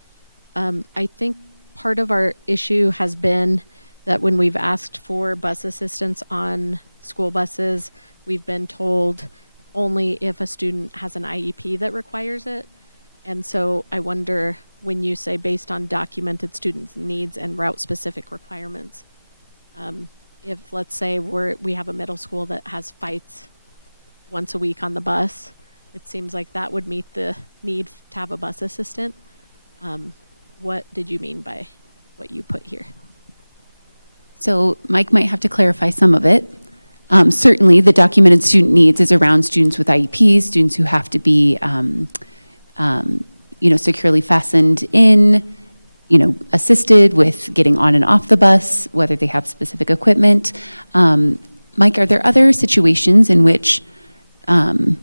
I think part of our issue has been that when we've asked for bus assistance on school buses, we've been told only if a student has an IEP that requires it. And so I wonder, when you say based on documented students' needs and route-specific requirements, if, let's say, we have a middle school that has fights once a week on the bus, it seems like that would meet the need to have a bus assistant. What did you mean by what you put here? So Mike might have to clarify some of it. Certainly, the documented student needs is around students with IEPs, students who have to be, securely fastened in, assisted with getting on and off the bus, whether they have specific equipment. Mike, are there other situations in which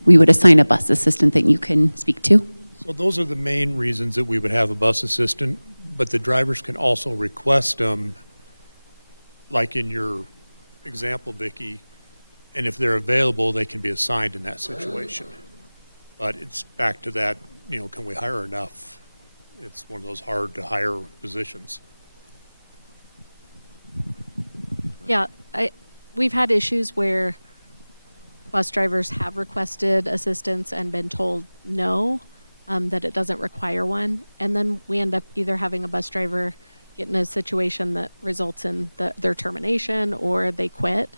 we would assign a bus assistant that you can speak to? So those are the main reasons that we would have a bus assistant, but the drivers can also request them, like in your example, Vicki, and if they're available, they can be assigned in that situation. But it's back to that, can we hire enough? It's one of those hard to hire positions. Yeah, we've had issues where bus drivers have requested assistance and been told no, that it doesn't require one. And then we end up either having a bus driver get in a situation that results in their termination or they quit,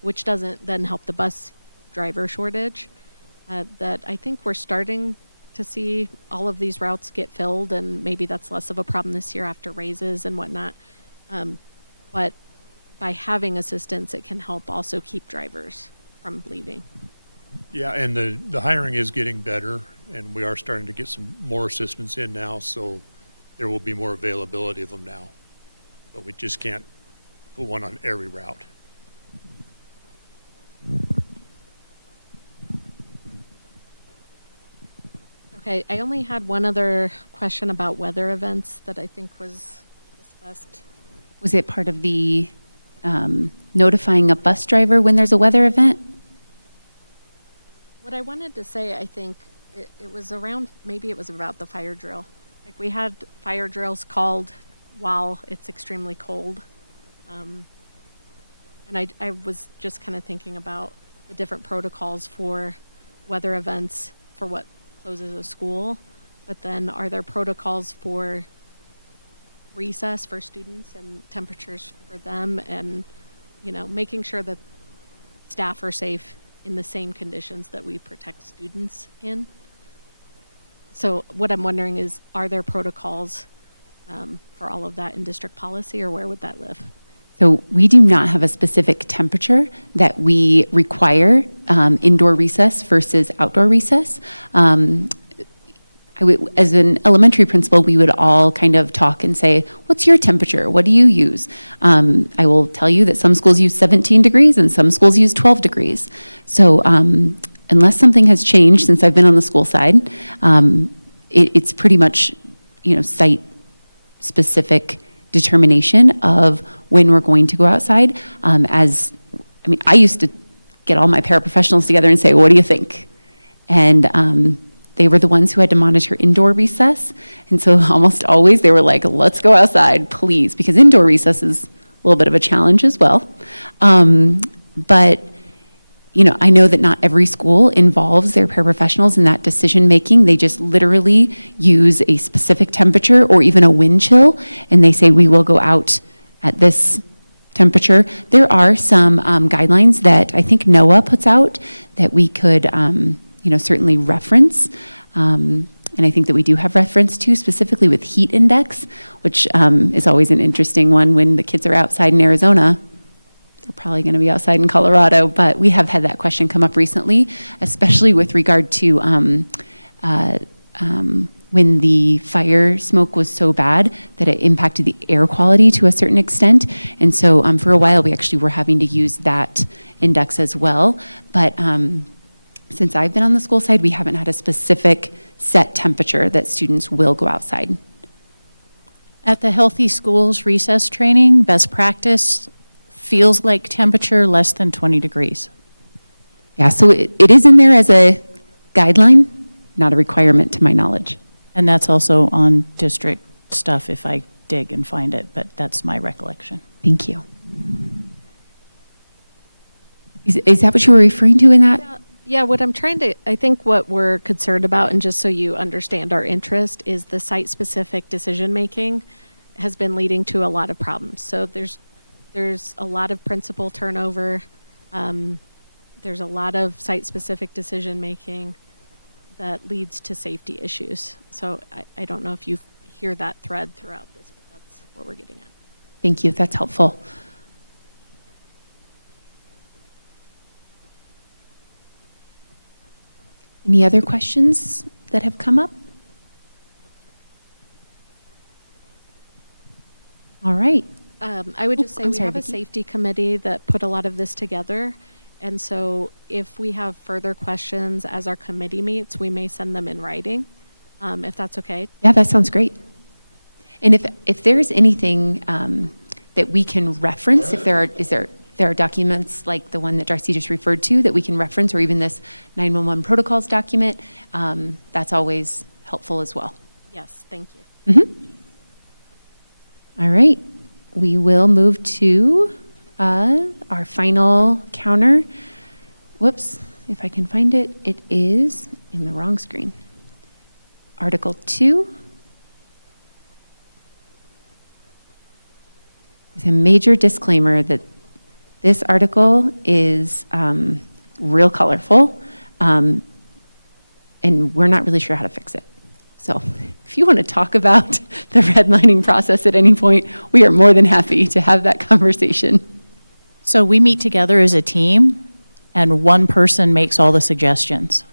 which doesn't then help the bus driver shortage. That I think we're starting to see all of these routes get filled, and maybe that's less of a problem this year after raises and whatnot. But by having assistance, it can help also keep drivers from leaving. Yeah, and the hiring is getting better, and we are starting to get some more assistants in now, so there will be more availability of them now. But we just can't put one on every route. Okay, I only had one other question about weather events that I think was discussed. Was it part of the notifying a bus driver when there's a weather event? What I wanted to say, I think, it was around, maybe it was about the fire drill. Like, we had fire drills called while it's extremely cold. And I was just kind of thinking about the different protocols for weather events for what closes a school. But then are there protocols for recess for students and temperatures for them, and, making sure that staff are safe in the same conditions that we protect students in? So what I'm wondering is, are there protocols for all of that in district policy, or where would that live? So we do not have a specific temperature that we require indoor recess versus outdoor recess. As an elementary principal, we would all kind of talk and say, what's your temperature? What do you use? I will tell you that some schools use 17 degrees and some schools use 12 degrees. So unless something has changed since I've been on the school side, it's pretty much, site-specific determination of when we're going to go outside. I used to get all my paraprofessionals together and say, what do you think? And they were the ones who had to monitor indoor recess. And so almost always they were like, let's go outside, please, because indoor recess is a little bit of a challenge as well. But I know that not every school involves their paraprofessionals in that decision-making. They just literally use a specific temperature or even a wind chill, and they say, we will go out at this temperature. There are some guidelines that I think NOAA puts out that we could, certainly reference. And I think that we do have reference to, specifically with heat index, which is always an interesting one when the kids are outside in Arizona. they're probably going to be outside in Colorado, but we have had that question come up recently, especially with regard to when the fire smoke was so bad that it impacted the air quality to a certain extent. And so for a while, we actually were having to use that index as well. But since I've been on the school side, we haven't had a specific set temperature that students will go outside. At the Healthy Schools recess training, best practice feels like temperature less than 20 degrees. Yeah, so it is in there as a guideline, not a requirement to my knowledge. And that's also on district stuff if I dig and find it, but that's my recollection. Thank you. Is that what you were referring to in that? Yeah, what I'm trying to, I think what we're concerned about, and just so you understand our interest, is the site-specific decision-making has been leading to a lot of problems. So there's a lot of principal turnover. There's a lot of site-specific decision-making that leads to safety issues. So I don't know if you hear that thread throughout this, but that's what we're getting at. Thank you, that's helpful. Any other questions that have come up? All right. I would just say I'm we sorry, have a Vicki. safety committee that put a lot of this together. And so if we have further questions as our committee meets, we may send them in writing, if that's okay. Yeah, that sounds great. And if there's anything that we can reference, if there are documents like the one that Darcy just referred to that we can reference, or even this 911 protocols document, that's always helpful as well. Yes, thank you. Mhm. All right, we will move to our final counter. Whoops, if I can find it, it is in the wrong screen. Article 2. With a major disclaimer that this article is real colorful, and we're not really sure how to fix it. So if you want to talk about the redlining process at any point, we are more than happy to have that conversation. So we meet together as a team, and one person makes all the suggestions.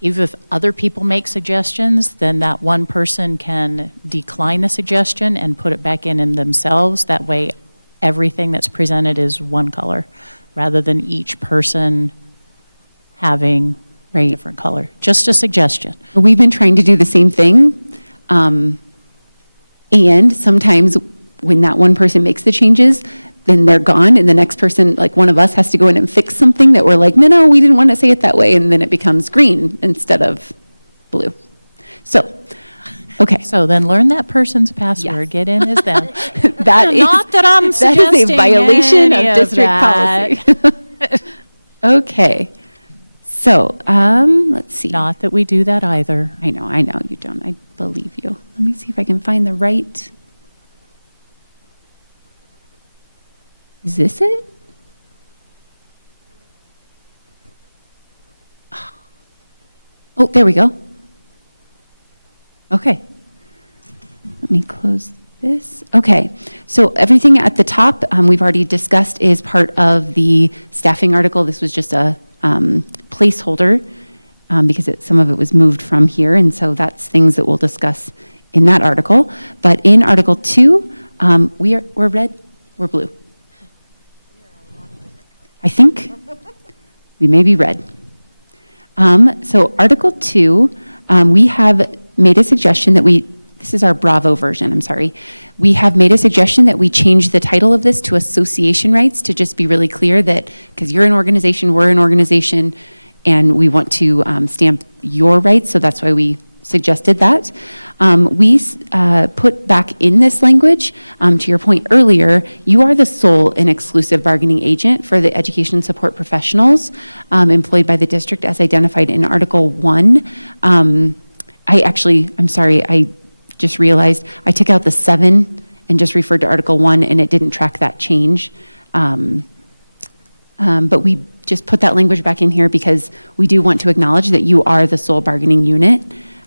Even if other people make suggestions, then that one person can decline the suggestion and put it back in themselves. That way, everything that's presented is one color, rather than each person having a different color. Just a suggestion. We've been trying to do the same thing. And sometimes when that one person makes the changes, then they're gone, and the next person, like one of us, has to go in and fix something that we're like, no, we didn't want to say it that way, and then it becomes green instead of blue. So, okay. So then learn that person's password, Yes. get in as them. That is, Not that I'm that is suggesting a violation any of of district policy. Okay. So, let's see. Not that we do that either. I know you don't. I believe you. Let me see if I can find the right. Is this it? Oh, there we go. Okay. Let me close this. Okay. So everything at the top we've already discussed is part of the staffing article. This was just a placeholder because some of it was moved from here, and so that's things that we'll discuss in that article. But in Article 2, we're red, we're blue. I think we may be red. So Article 2, we have made a suggestion that this is our Bravo version, I'm sorry. We have made a suggestion that we change the title of this to association rights to just be really clear that, because you're an organization, we're an organization, and we want to stamp your rights, so that's why we suggested that. We put back in this language, to your point earlier, you are the sole and exclusive bargaining agent for the education support professionals employed by the district as identified in Article 1. I'm sorry, I just realized I took out the 7 and just referred to Article 1, and it didn't track that change. But we just put that language back in here because we do want to acknowledge that you are the sole bargaining unit,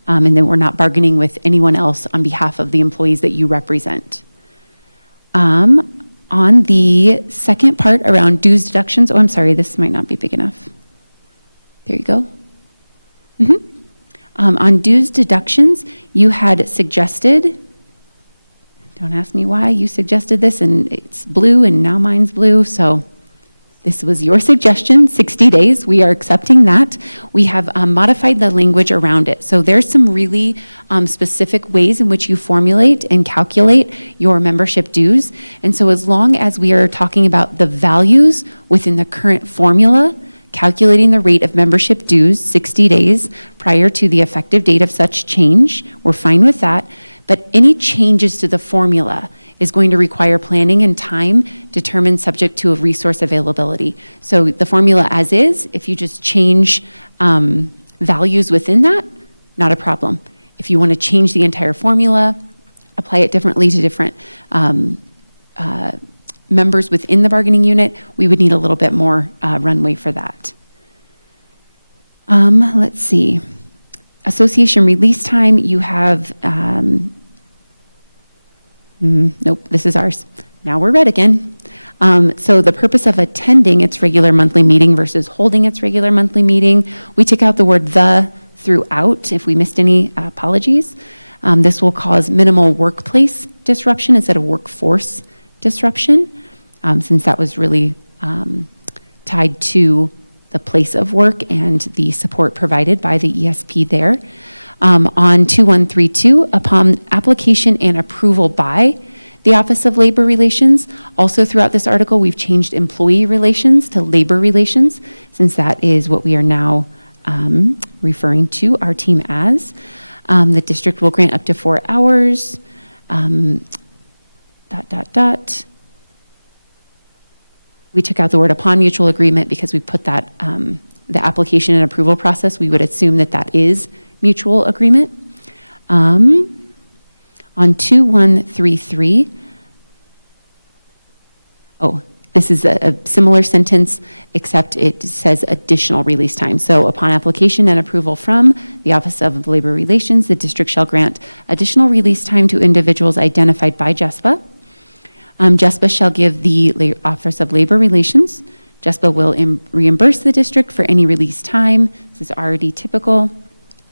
and that we're not bargaining with anyone else on behalf of the employees that you represent. On On the second part around dues deductions, oh, I'm sorry, this might not be big enough. There you go. On dues deductions, you had suggested, don't ask me why you suggested this, and it's blue, and now mine's blue, so this was your suggestion, 60 days. We are accepting that. We have modified the language around it. So there's some really specific ways in which you formulate and calculate your membership dues. And so as long as we are talking about the values within the current formula, calculating the rate of membership dues 60 days prior to the effective date of such change, we're fine with that. But any changes to the formula is going to require planning and time determined subject to a resource availability. So the formula as is, if you just change values within that, not a problem. If you want to change the entire formula, apply it differently to different members within the bargaining unit, we would need a little bit more runway for that. Let's see. Association release time, you have, nope, this is ours. Now we're red again. So the purpose of attending its regular monthly meeting versus holding its regular monthly meeting, we took out the word "the" throughout. If we missed any, apologies. This will cause minimal workplace disruption instead of workforce disruption, since that was really tied to the place of work and the support provided by the ESP there. On 2132, upon application and approval by the Office of Labor Relations. Also throughout this article, we've changed employee relations to labor relations, since that is what we are now referring to our team as. The district will grant up to 4 hours, ... We took out the word "upon mutual agreement" because we put that, the application and approval process, we would assume that that is mutual agreement. On 2133, this is a similar sentence, except it says additional release time. So upon application and approval from the Office of Labor Relations, the district shall grant additional release time to individuals identified by JESPA. JESPA shall give the Office of Labor Relations. JESPA will reimburse the district for any release time. This is already typical.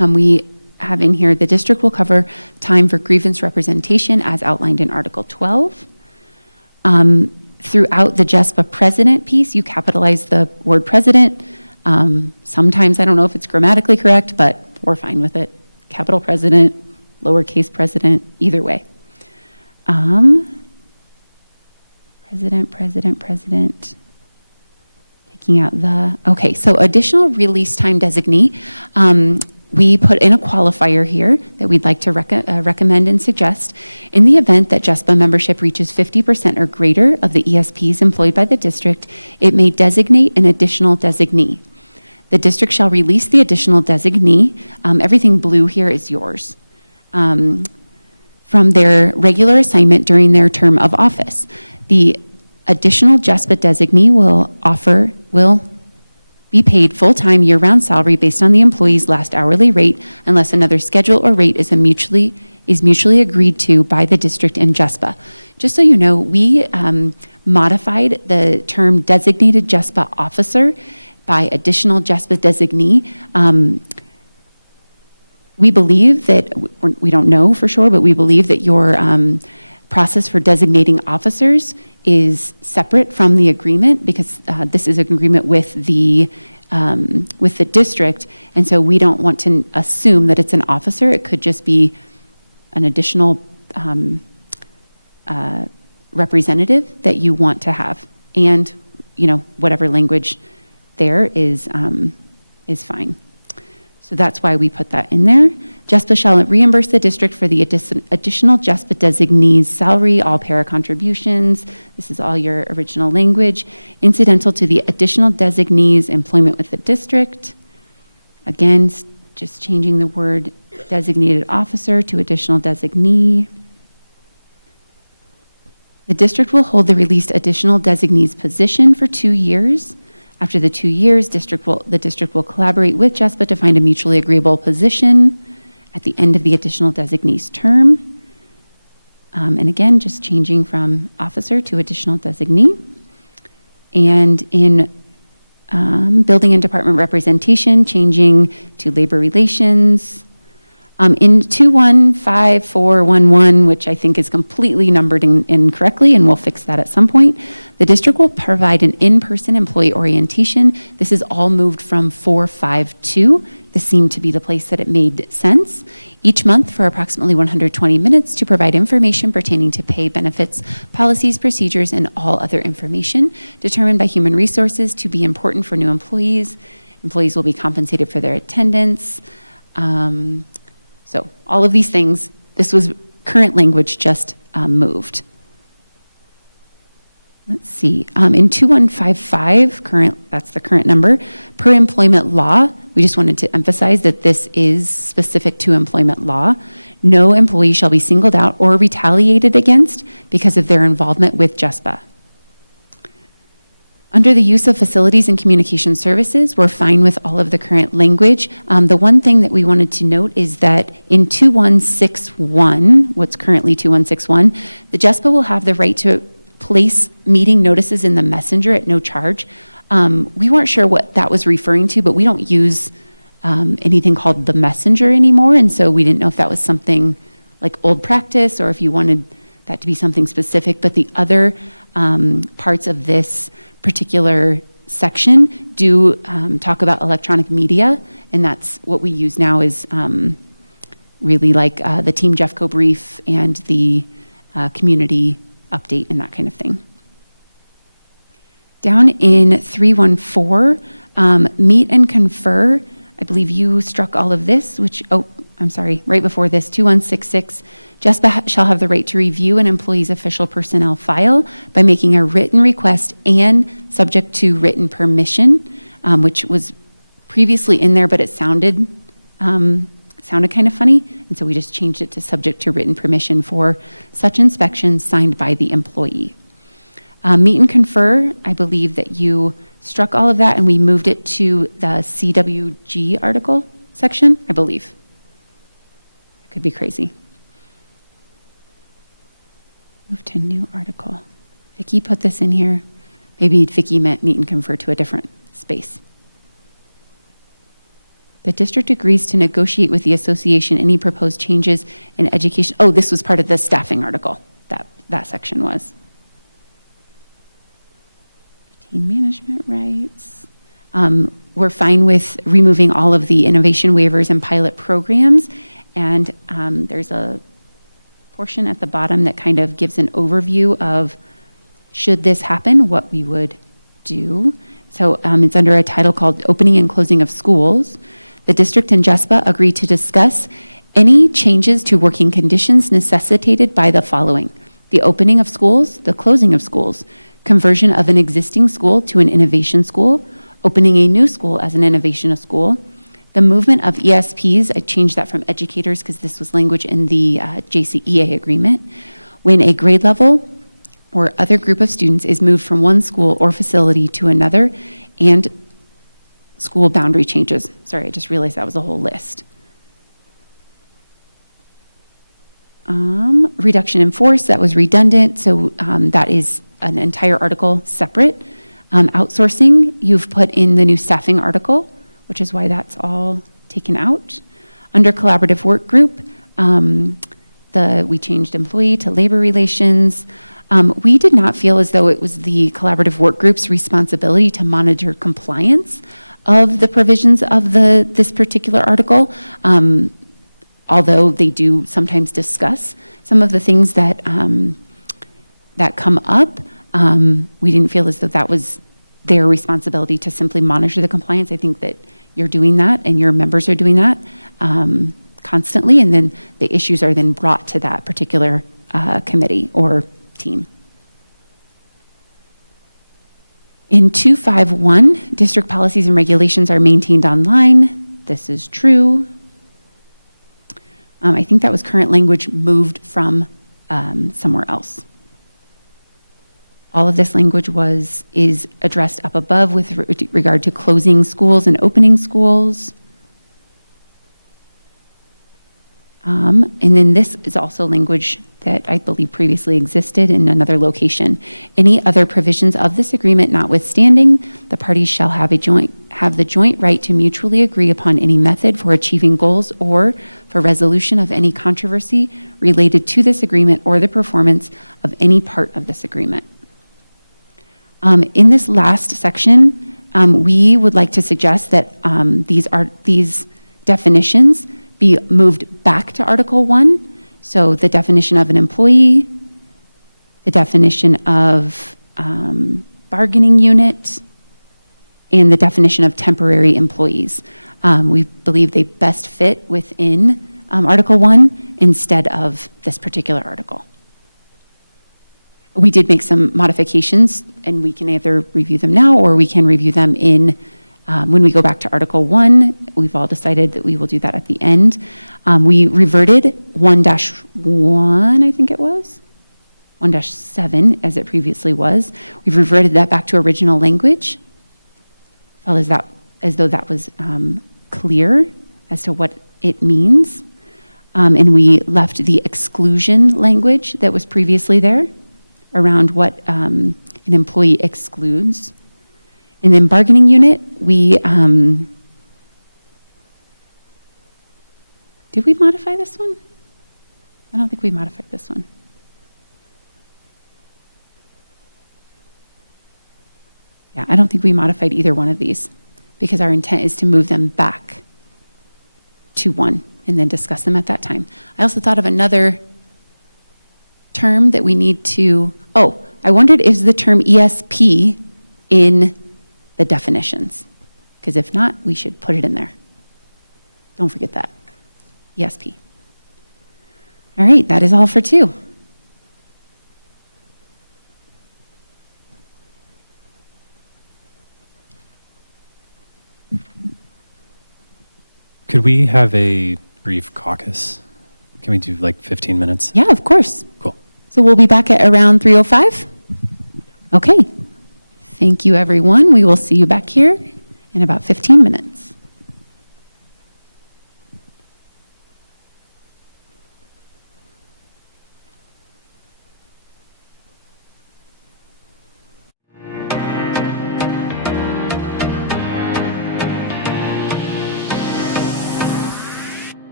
We have in here, the district will cover time for grievance representation as outlined in Article 12. Throughout the JESPA president piece, you capitalize the word president. Sometimes, I don't know if it's grammatically correct, but we're fine with it. Capital president, lowercase president, either way. President. Taking out the, okay, so additional release time designee. We put in a qualifier here that we'd like to recommend and suggest. In the event that JESPA membership reaches 50% or greater of the ESPs employed by the district, it may designate an additional designee. The district shall release the additional designee, everything blue here is yours, from their regular assignment during their term of office. The additional JESPA designee will be paid full-time year-round salary based on the employee's last hourly rate unless another schedule or rate is mutually agreed to by the district and JESPA. Just so you know, we modified the term designated JESPA officer by additional JESPA designee. We believe that, we don't know for sure, but we believe that your process for designating officers is separate from the agreement because this is an agreement with the district, and so we don't want to assume that it's an officer. It could just be an additional representative that you want to have, and whatever language there is fine. So that's why we put that in there. JESPA shall reimburse the district for the additional JESPA designee's salary, all para contributions. This is all your original language. Incidental to the additional designee's employment with the district. Again, just changing the word designated officer to additional designee. The district will hold the released additional designee's position for 2 years. After the 2 years, the district will collaborate with JESPA to find a mutually agreeable position at the end of the additional designee's term. And again, just changing from officer to additional designee. And in building and department representation, changing to labor relations. In 215411, which I think is completely numbered incorrectly, and we'll fix that at some point, the district will provide an in-person employee orientation. This is all moved from 452. This seemed to be the place that it made sense. Each month for approximately 120 minutes to provide information pertaining to pay, benefits, policies, procedures, and all other information determined by Human Resources to be important for new employees. Employees will be compensated for their attendance. So all of these things, this was current language just moved. Let's see, in 2155, that's the current number, per employment law, we just wanted to emphasize that this is specific to employment law. No employee shall be singled out or retaliated against because of their involvement with JESPA. Under the use of facilities and communication services, we're fine with all of the current language. The one thing that we wanted to note is that in 2161, what's currently 2161, the JESPA will have the right to place meeting notices in the messenger at no charge. We weren't sure what that was referring to, but we don't use anything called the messenger anymore, and so we didn't know if that was something like old practice or if you wanted that to be something specific. But the other parts of this particular section do talk about electronic media, and that's what we use now is really like the Team Jeffco brief and the community update and that kind of thing. Down in 314, meet and confer, I believe you struck all of this, which, I'm sorry, right before this, 2166, JESPA shall have the right to review an employee's official personnel file by making a written request and subject to written permission, which was previously in there, but it sounded kind of funny, and so we just changed it to subject to written permission for such inspections signed by the employee. Meet and confer, I believe that you struck all of that and we moved it to the CWG article section, I believe. It could be crazy. Move to new article. Vicki put this in here. Maybe Vicki meant meet and confer to a different space. The district agrees to negotiate with the association any proposed changes in education. Oh, this was part of the staffing article, that section was. Retain management rights. We're fine with removing all of the innovation waivers and pilot programs. And there's a portion at the bottom that kind of gives an overview of, should this happen, what we would do. So it's under a title called Opening and Closing of Schools. The district and JESPA agree to discuss any changes to working conditions necessitated by the following: the opening of schools, the closing of schools, conversion of an existing school to an innovation school, opening a new school as an innovation school, the movement of ESPs, I changed that from educators because this was language in the JCEA agreement, when a grade level or other group of students is moved from one school or facility to another, and school boundary changes. Sorry, I just realized that was a whole list. Reduction in force, that was redundant, so that is an entire article separate. Outsourcing, you've put in the new staffing article, which is why that's all taken out. Under collaborative work group, we changed employee to labor relations. We did not feel as though it was the collaborative work group's responsibility to monitor compliance of the provisions of this particular article, although they do sometimes discuss some of the things that that come up. We didn't feel as though that was their responsibility to simply monitor the compliance. I think that you're doing that and your members are doing that constantly, and then the issues are then brought to that particular committee or team. In 251, district policies and regulations are maintained online. This is true. I think that was current language moved from somewhere else. All of this language is addressed up above with regard to closing schools and opening schools. And then this is also language that I believe previously existed in another location. Any other provisions of this agreement notwithstanding, the parties shall have the joint right to mutually agree upon any method for achieving goals or for resolution of any controversy related to this agreement or the performance of any part of this agreement. In this last section, we would like to suggest that these definitions be moved back to Article 1. So the definition of an employee, the definition of bargaining unit, and the definition of temporary employees. We believe they best fit within Article 1 instead of this particular article. We did make some modifications, and we can either review them now or we can review them when we go back to Article 1. We've all decided that we will do that at the end. We reverted 1-1, I think it was, 1-7 as it previously was. We've reverted that back to original language. Felt as though that was clear as to what it means. And we left the exclusion language that was previously there around what an employee excludes. And then bargaining unit, did we modify this one? I don't think we modified this one. Yeah, I don't think we modified either one of these because our intent is to move them back to 1 and then discuss them at that time. I also thought of another term that we need to, I wondered, is the term ESP in the definitions? Because if not, we should put it in there. Don't forget that. ESP. All right, that is all for 2. Could we have a brief caucus? Can we do like 15 minutes? Yeah, of course. Cool. So we'll be back at around 3:05? Okay. Thank you, everyone. We will see you back here in about 15 minutes.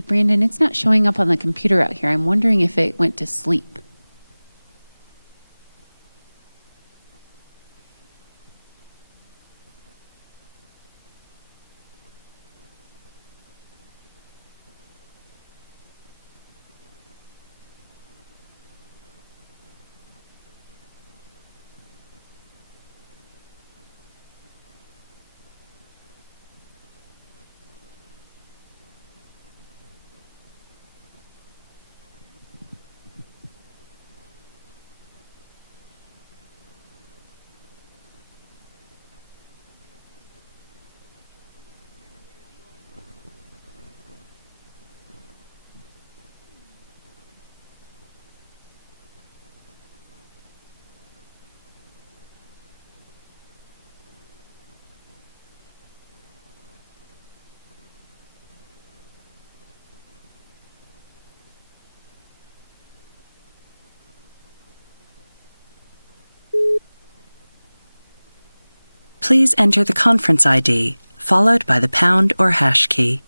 Hey, Brandon, it's not showing up on the computer out here. I'm wondering if it went to sleep. Please enter the conference ID, followed by the pound or hash key.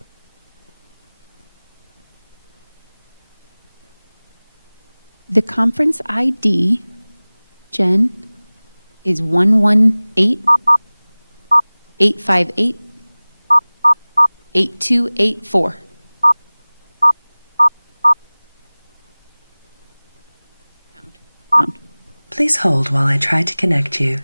The conference ID, Jen, is 118-858-8284. Pound. Please hold while I try to connect you.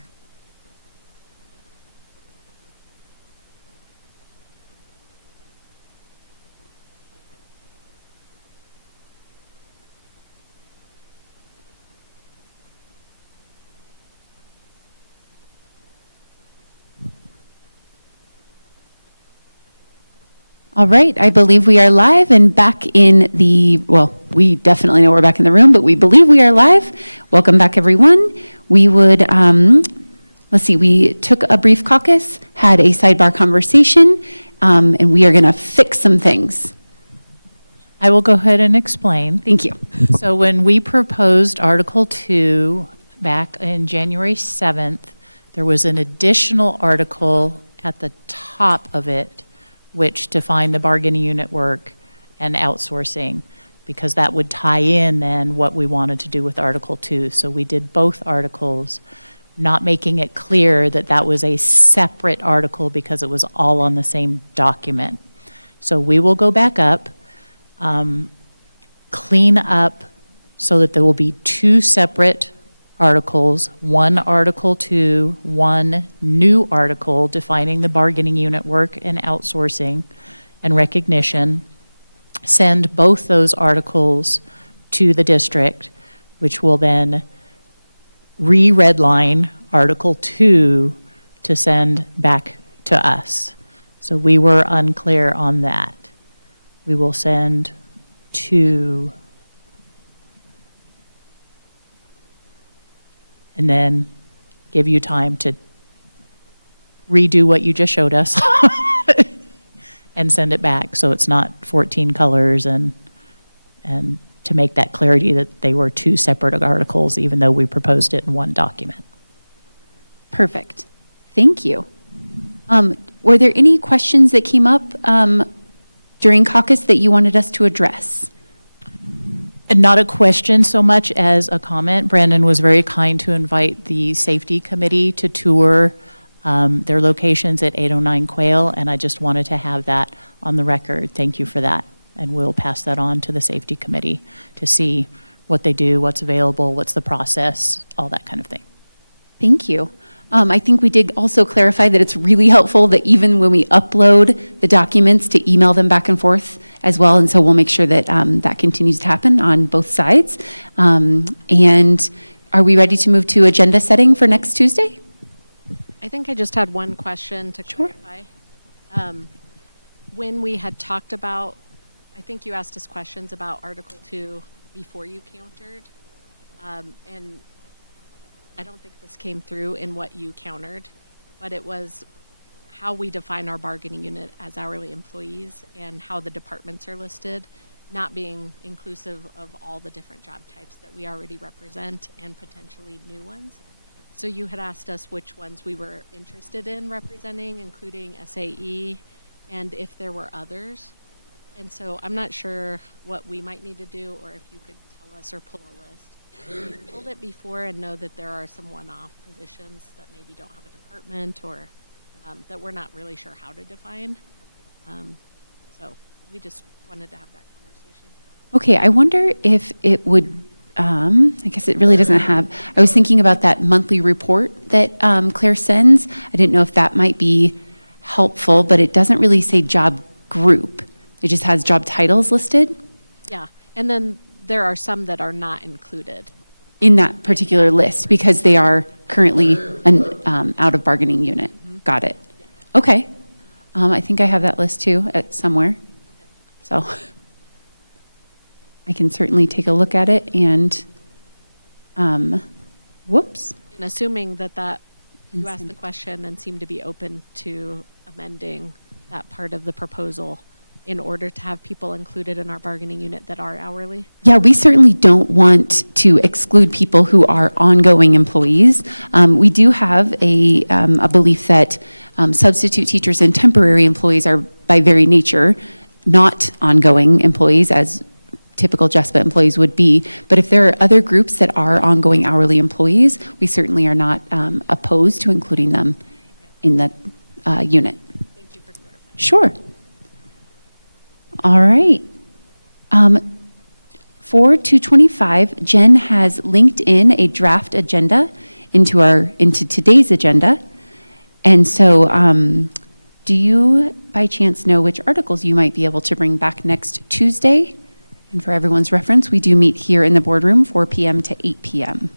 All right, I believe we are live and back in the, well, we definitely know we're back in the room, but we believe we are live. Welcome back, everyone. We would, let's see, we took a brief caucus, had a sidebar conversation, and we are going to fix some things. I will go ahead and explain. Thank you. So when we proposed Article 2 back in January 7th, there was an additional article at the top of it which defined the bargaining unit work and outsourcing, because that would tie in then what we wanted to do with Article 2. So we did both articles, not making it clear that that was a separate article because it was all on the same document. So we will go back up, clean up so that there will be two separate articles, one Article 2, one new article defining the bargaining unit work and outsourcing and recognition. Send both those articles to the district, which will then re-redline Article 2 to send back to us. So we were unclear on that. We will send to, and then give you time to redo what you just showed us and send it back, so it's not 14 colors, and to make that clarity that they were two separate articles, even though we proposed it in one document. Perfect. Thank you. Were there any questions that came up during caucus that you wanted us to address? And not a question so much as a comment. Brandon was very kind to invite the safety committee to tour their locations at 809 Quail, and I just wanted to have that on the record. Thank you for that. And we'll pass that on to the safety committee to see what they do, what's available, what's the process, all that kind of thing. Thank you. I think we did also clarify that it's really helpful that even when we upload the documents, to email them back and forth as well. And so we'll make sure that that continues to happen on both sides. And are we ready to move to agenda setting for next Tuesday? I think I just had one question to clarify. When we had talked about, I think you asked us questions about Article 2 before you countered, and I don't think this came through in what you countered, but it was how we define our bargaining unit as hourly employees and how the departments are listed, not being inclusive of all the different job types that we already represent and potentially new ones. So you had asked us which ones we were interested in representing, including SAE, and if there were others. And so I'm not sure what we might need to do, or if you could tell us or pull a list. We've pulled it before and know that there are some one-off positions that maybe don't have a department, or that we're not really sure how to define. So we just wanted to have that conversation. Okay, I wonder if it would, I guess it really doesn't have, I was thinking about that monthly report that Claire sends. I didn't know if that might be helpful, but it doesn't really say job group. It just has job titles listed Yeah, and then there are some that are not included. in that particular list because they are currently an out of bargaining unit. Got it. Okay. I think I have that list too somewhere. So I can certainly take a look at it and, whoops. And assuming that And you asked send the it. question and seem to be open to amending that part of the proposal in order to have people included in our bargaining unit that are hourly. Yeah, we certainly don't want to exclude people who are ongoing employees. We do have a belief that substitute teachers and temporary employees are by very nature not ongoing employees as typical JESPA employees would be. But if there are other groups that are ongoing hourly employees, we certainly are not opposed to including them in the unit. Thank you for clarifying. Sure. All right. For 225, Jen has linked in a draft agenda into today's agenda. And so do you by chance know which articles you might be able to bring back next Tuesday? And for everyone's reference, we do meet here in the boardroom 4 p.m. to 8 p.m.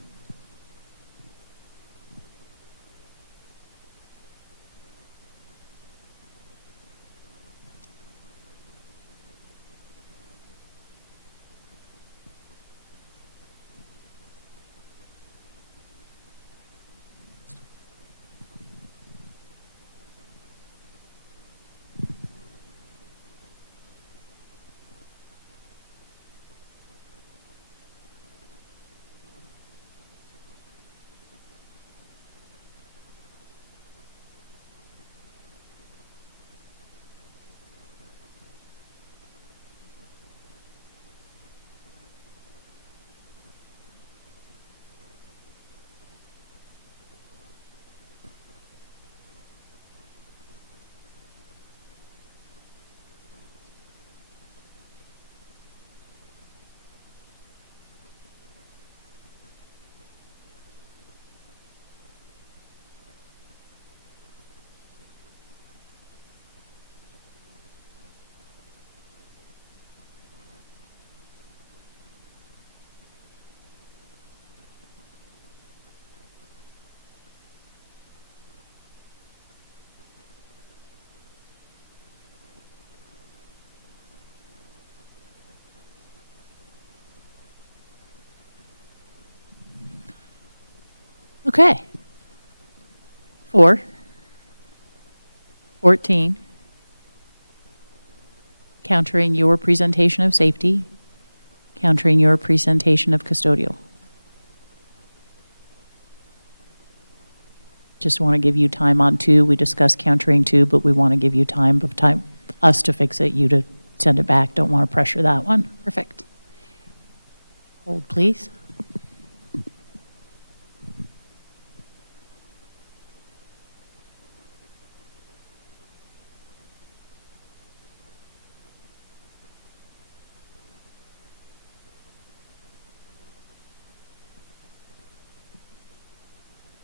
Okay. 4, 14, countering your presentation of safety, countering your presentation of custodial. Just want to give you time on 2. We discussed countering 2, but we want to give you time us to fix it, you to send it back. Don't want to pressure that one. Perfect. Hold, please.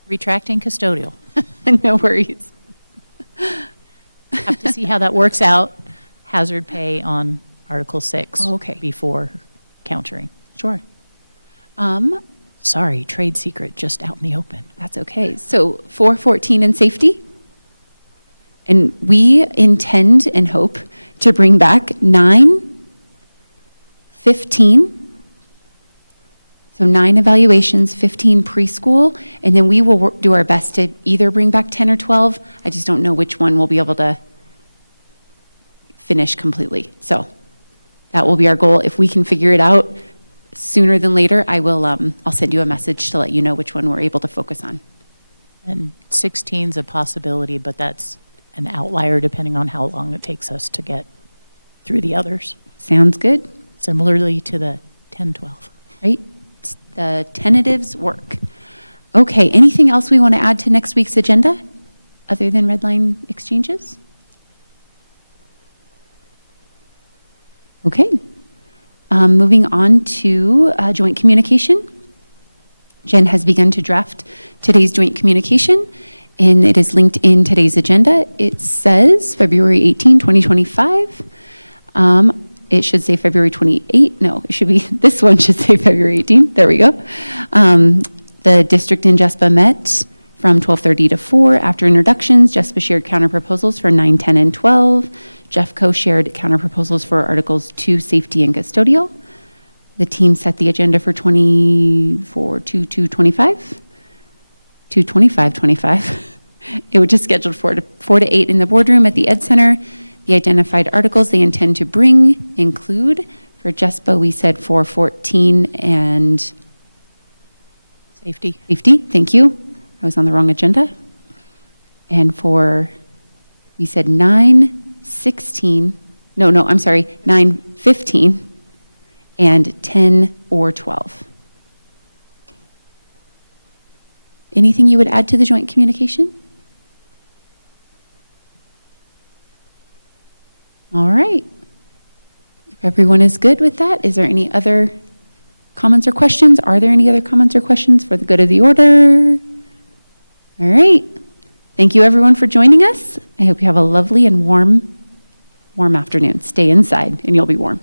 Retracting custodial. No worries. Have to see how that works out. Hazard pay on Article 6. Oh, okay. Before countering. Sure. Sorry, trade secret just out in the open. That's okay. So 414 and safety. And we intend and hope to bring back 9, 15. So 9 evaluations, 15 preschool, and then we will do our best to either bring back 10 or 12. I just don't know which one we'll be able to finish completely. So that will be our goal. If we can figure it out sooner than later, I'll send you a message to let you know which one we're able to focus on. And 16's a possibility, but that's an outlier depending on how long it takes us to get through the others, Sounds good, similarly to the 10-12. right? The tentatives work. Okay, anything else we want to add to next week's agenda, other than red line exchanges? Okay. Moving on to joint communication. Jen has begun to draft today's joint communication, and it is linked in today's agenda. It says February 18, 2025. It should say February 28. No, it should be, this one should say February 18. There we go. The district and JESPA met from 12:30 to 4. After introductions, JESPA shared counterproposals for 9, 10, and 12. JEFCO shared counterproposals for Articles 2, Safety and Custodial. The team set the agenda for 2/25. It was just scheduled 4 to 8 in the boardroom at the Ed Center. The identified articles they intend to bring include, for JESPA, we said 414 and Safety. safety. Thank you. I was on the wrong agenda. And for, we said 9:16, I'm sorry, 9:15 and 10 or 12. Anything you would add to the joint communication? All right. If everyone is good with that, is there any other comments or questions? Are there any other comments or questions for the good of the order? All right. Thank you, everyone, for joining us. I hope you have a lovely and warm afternoon. Stay inside, and you'll be warm.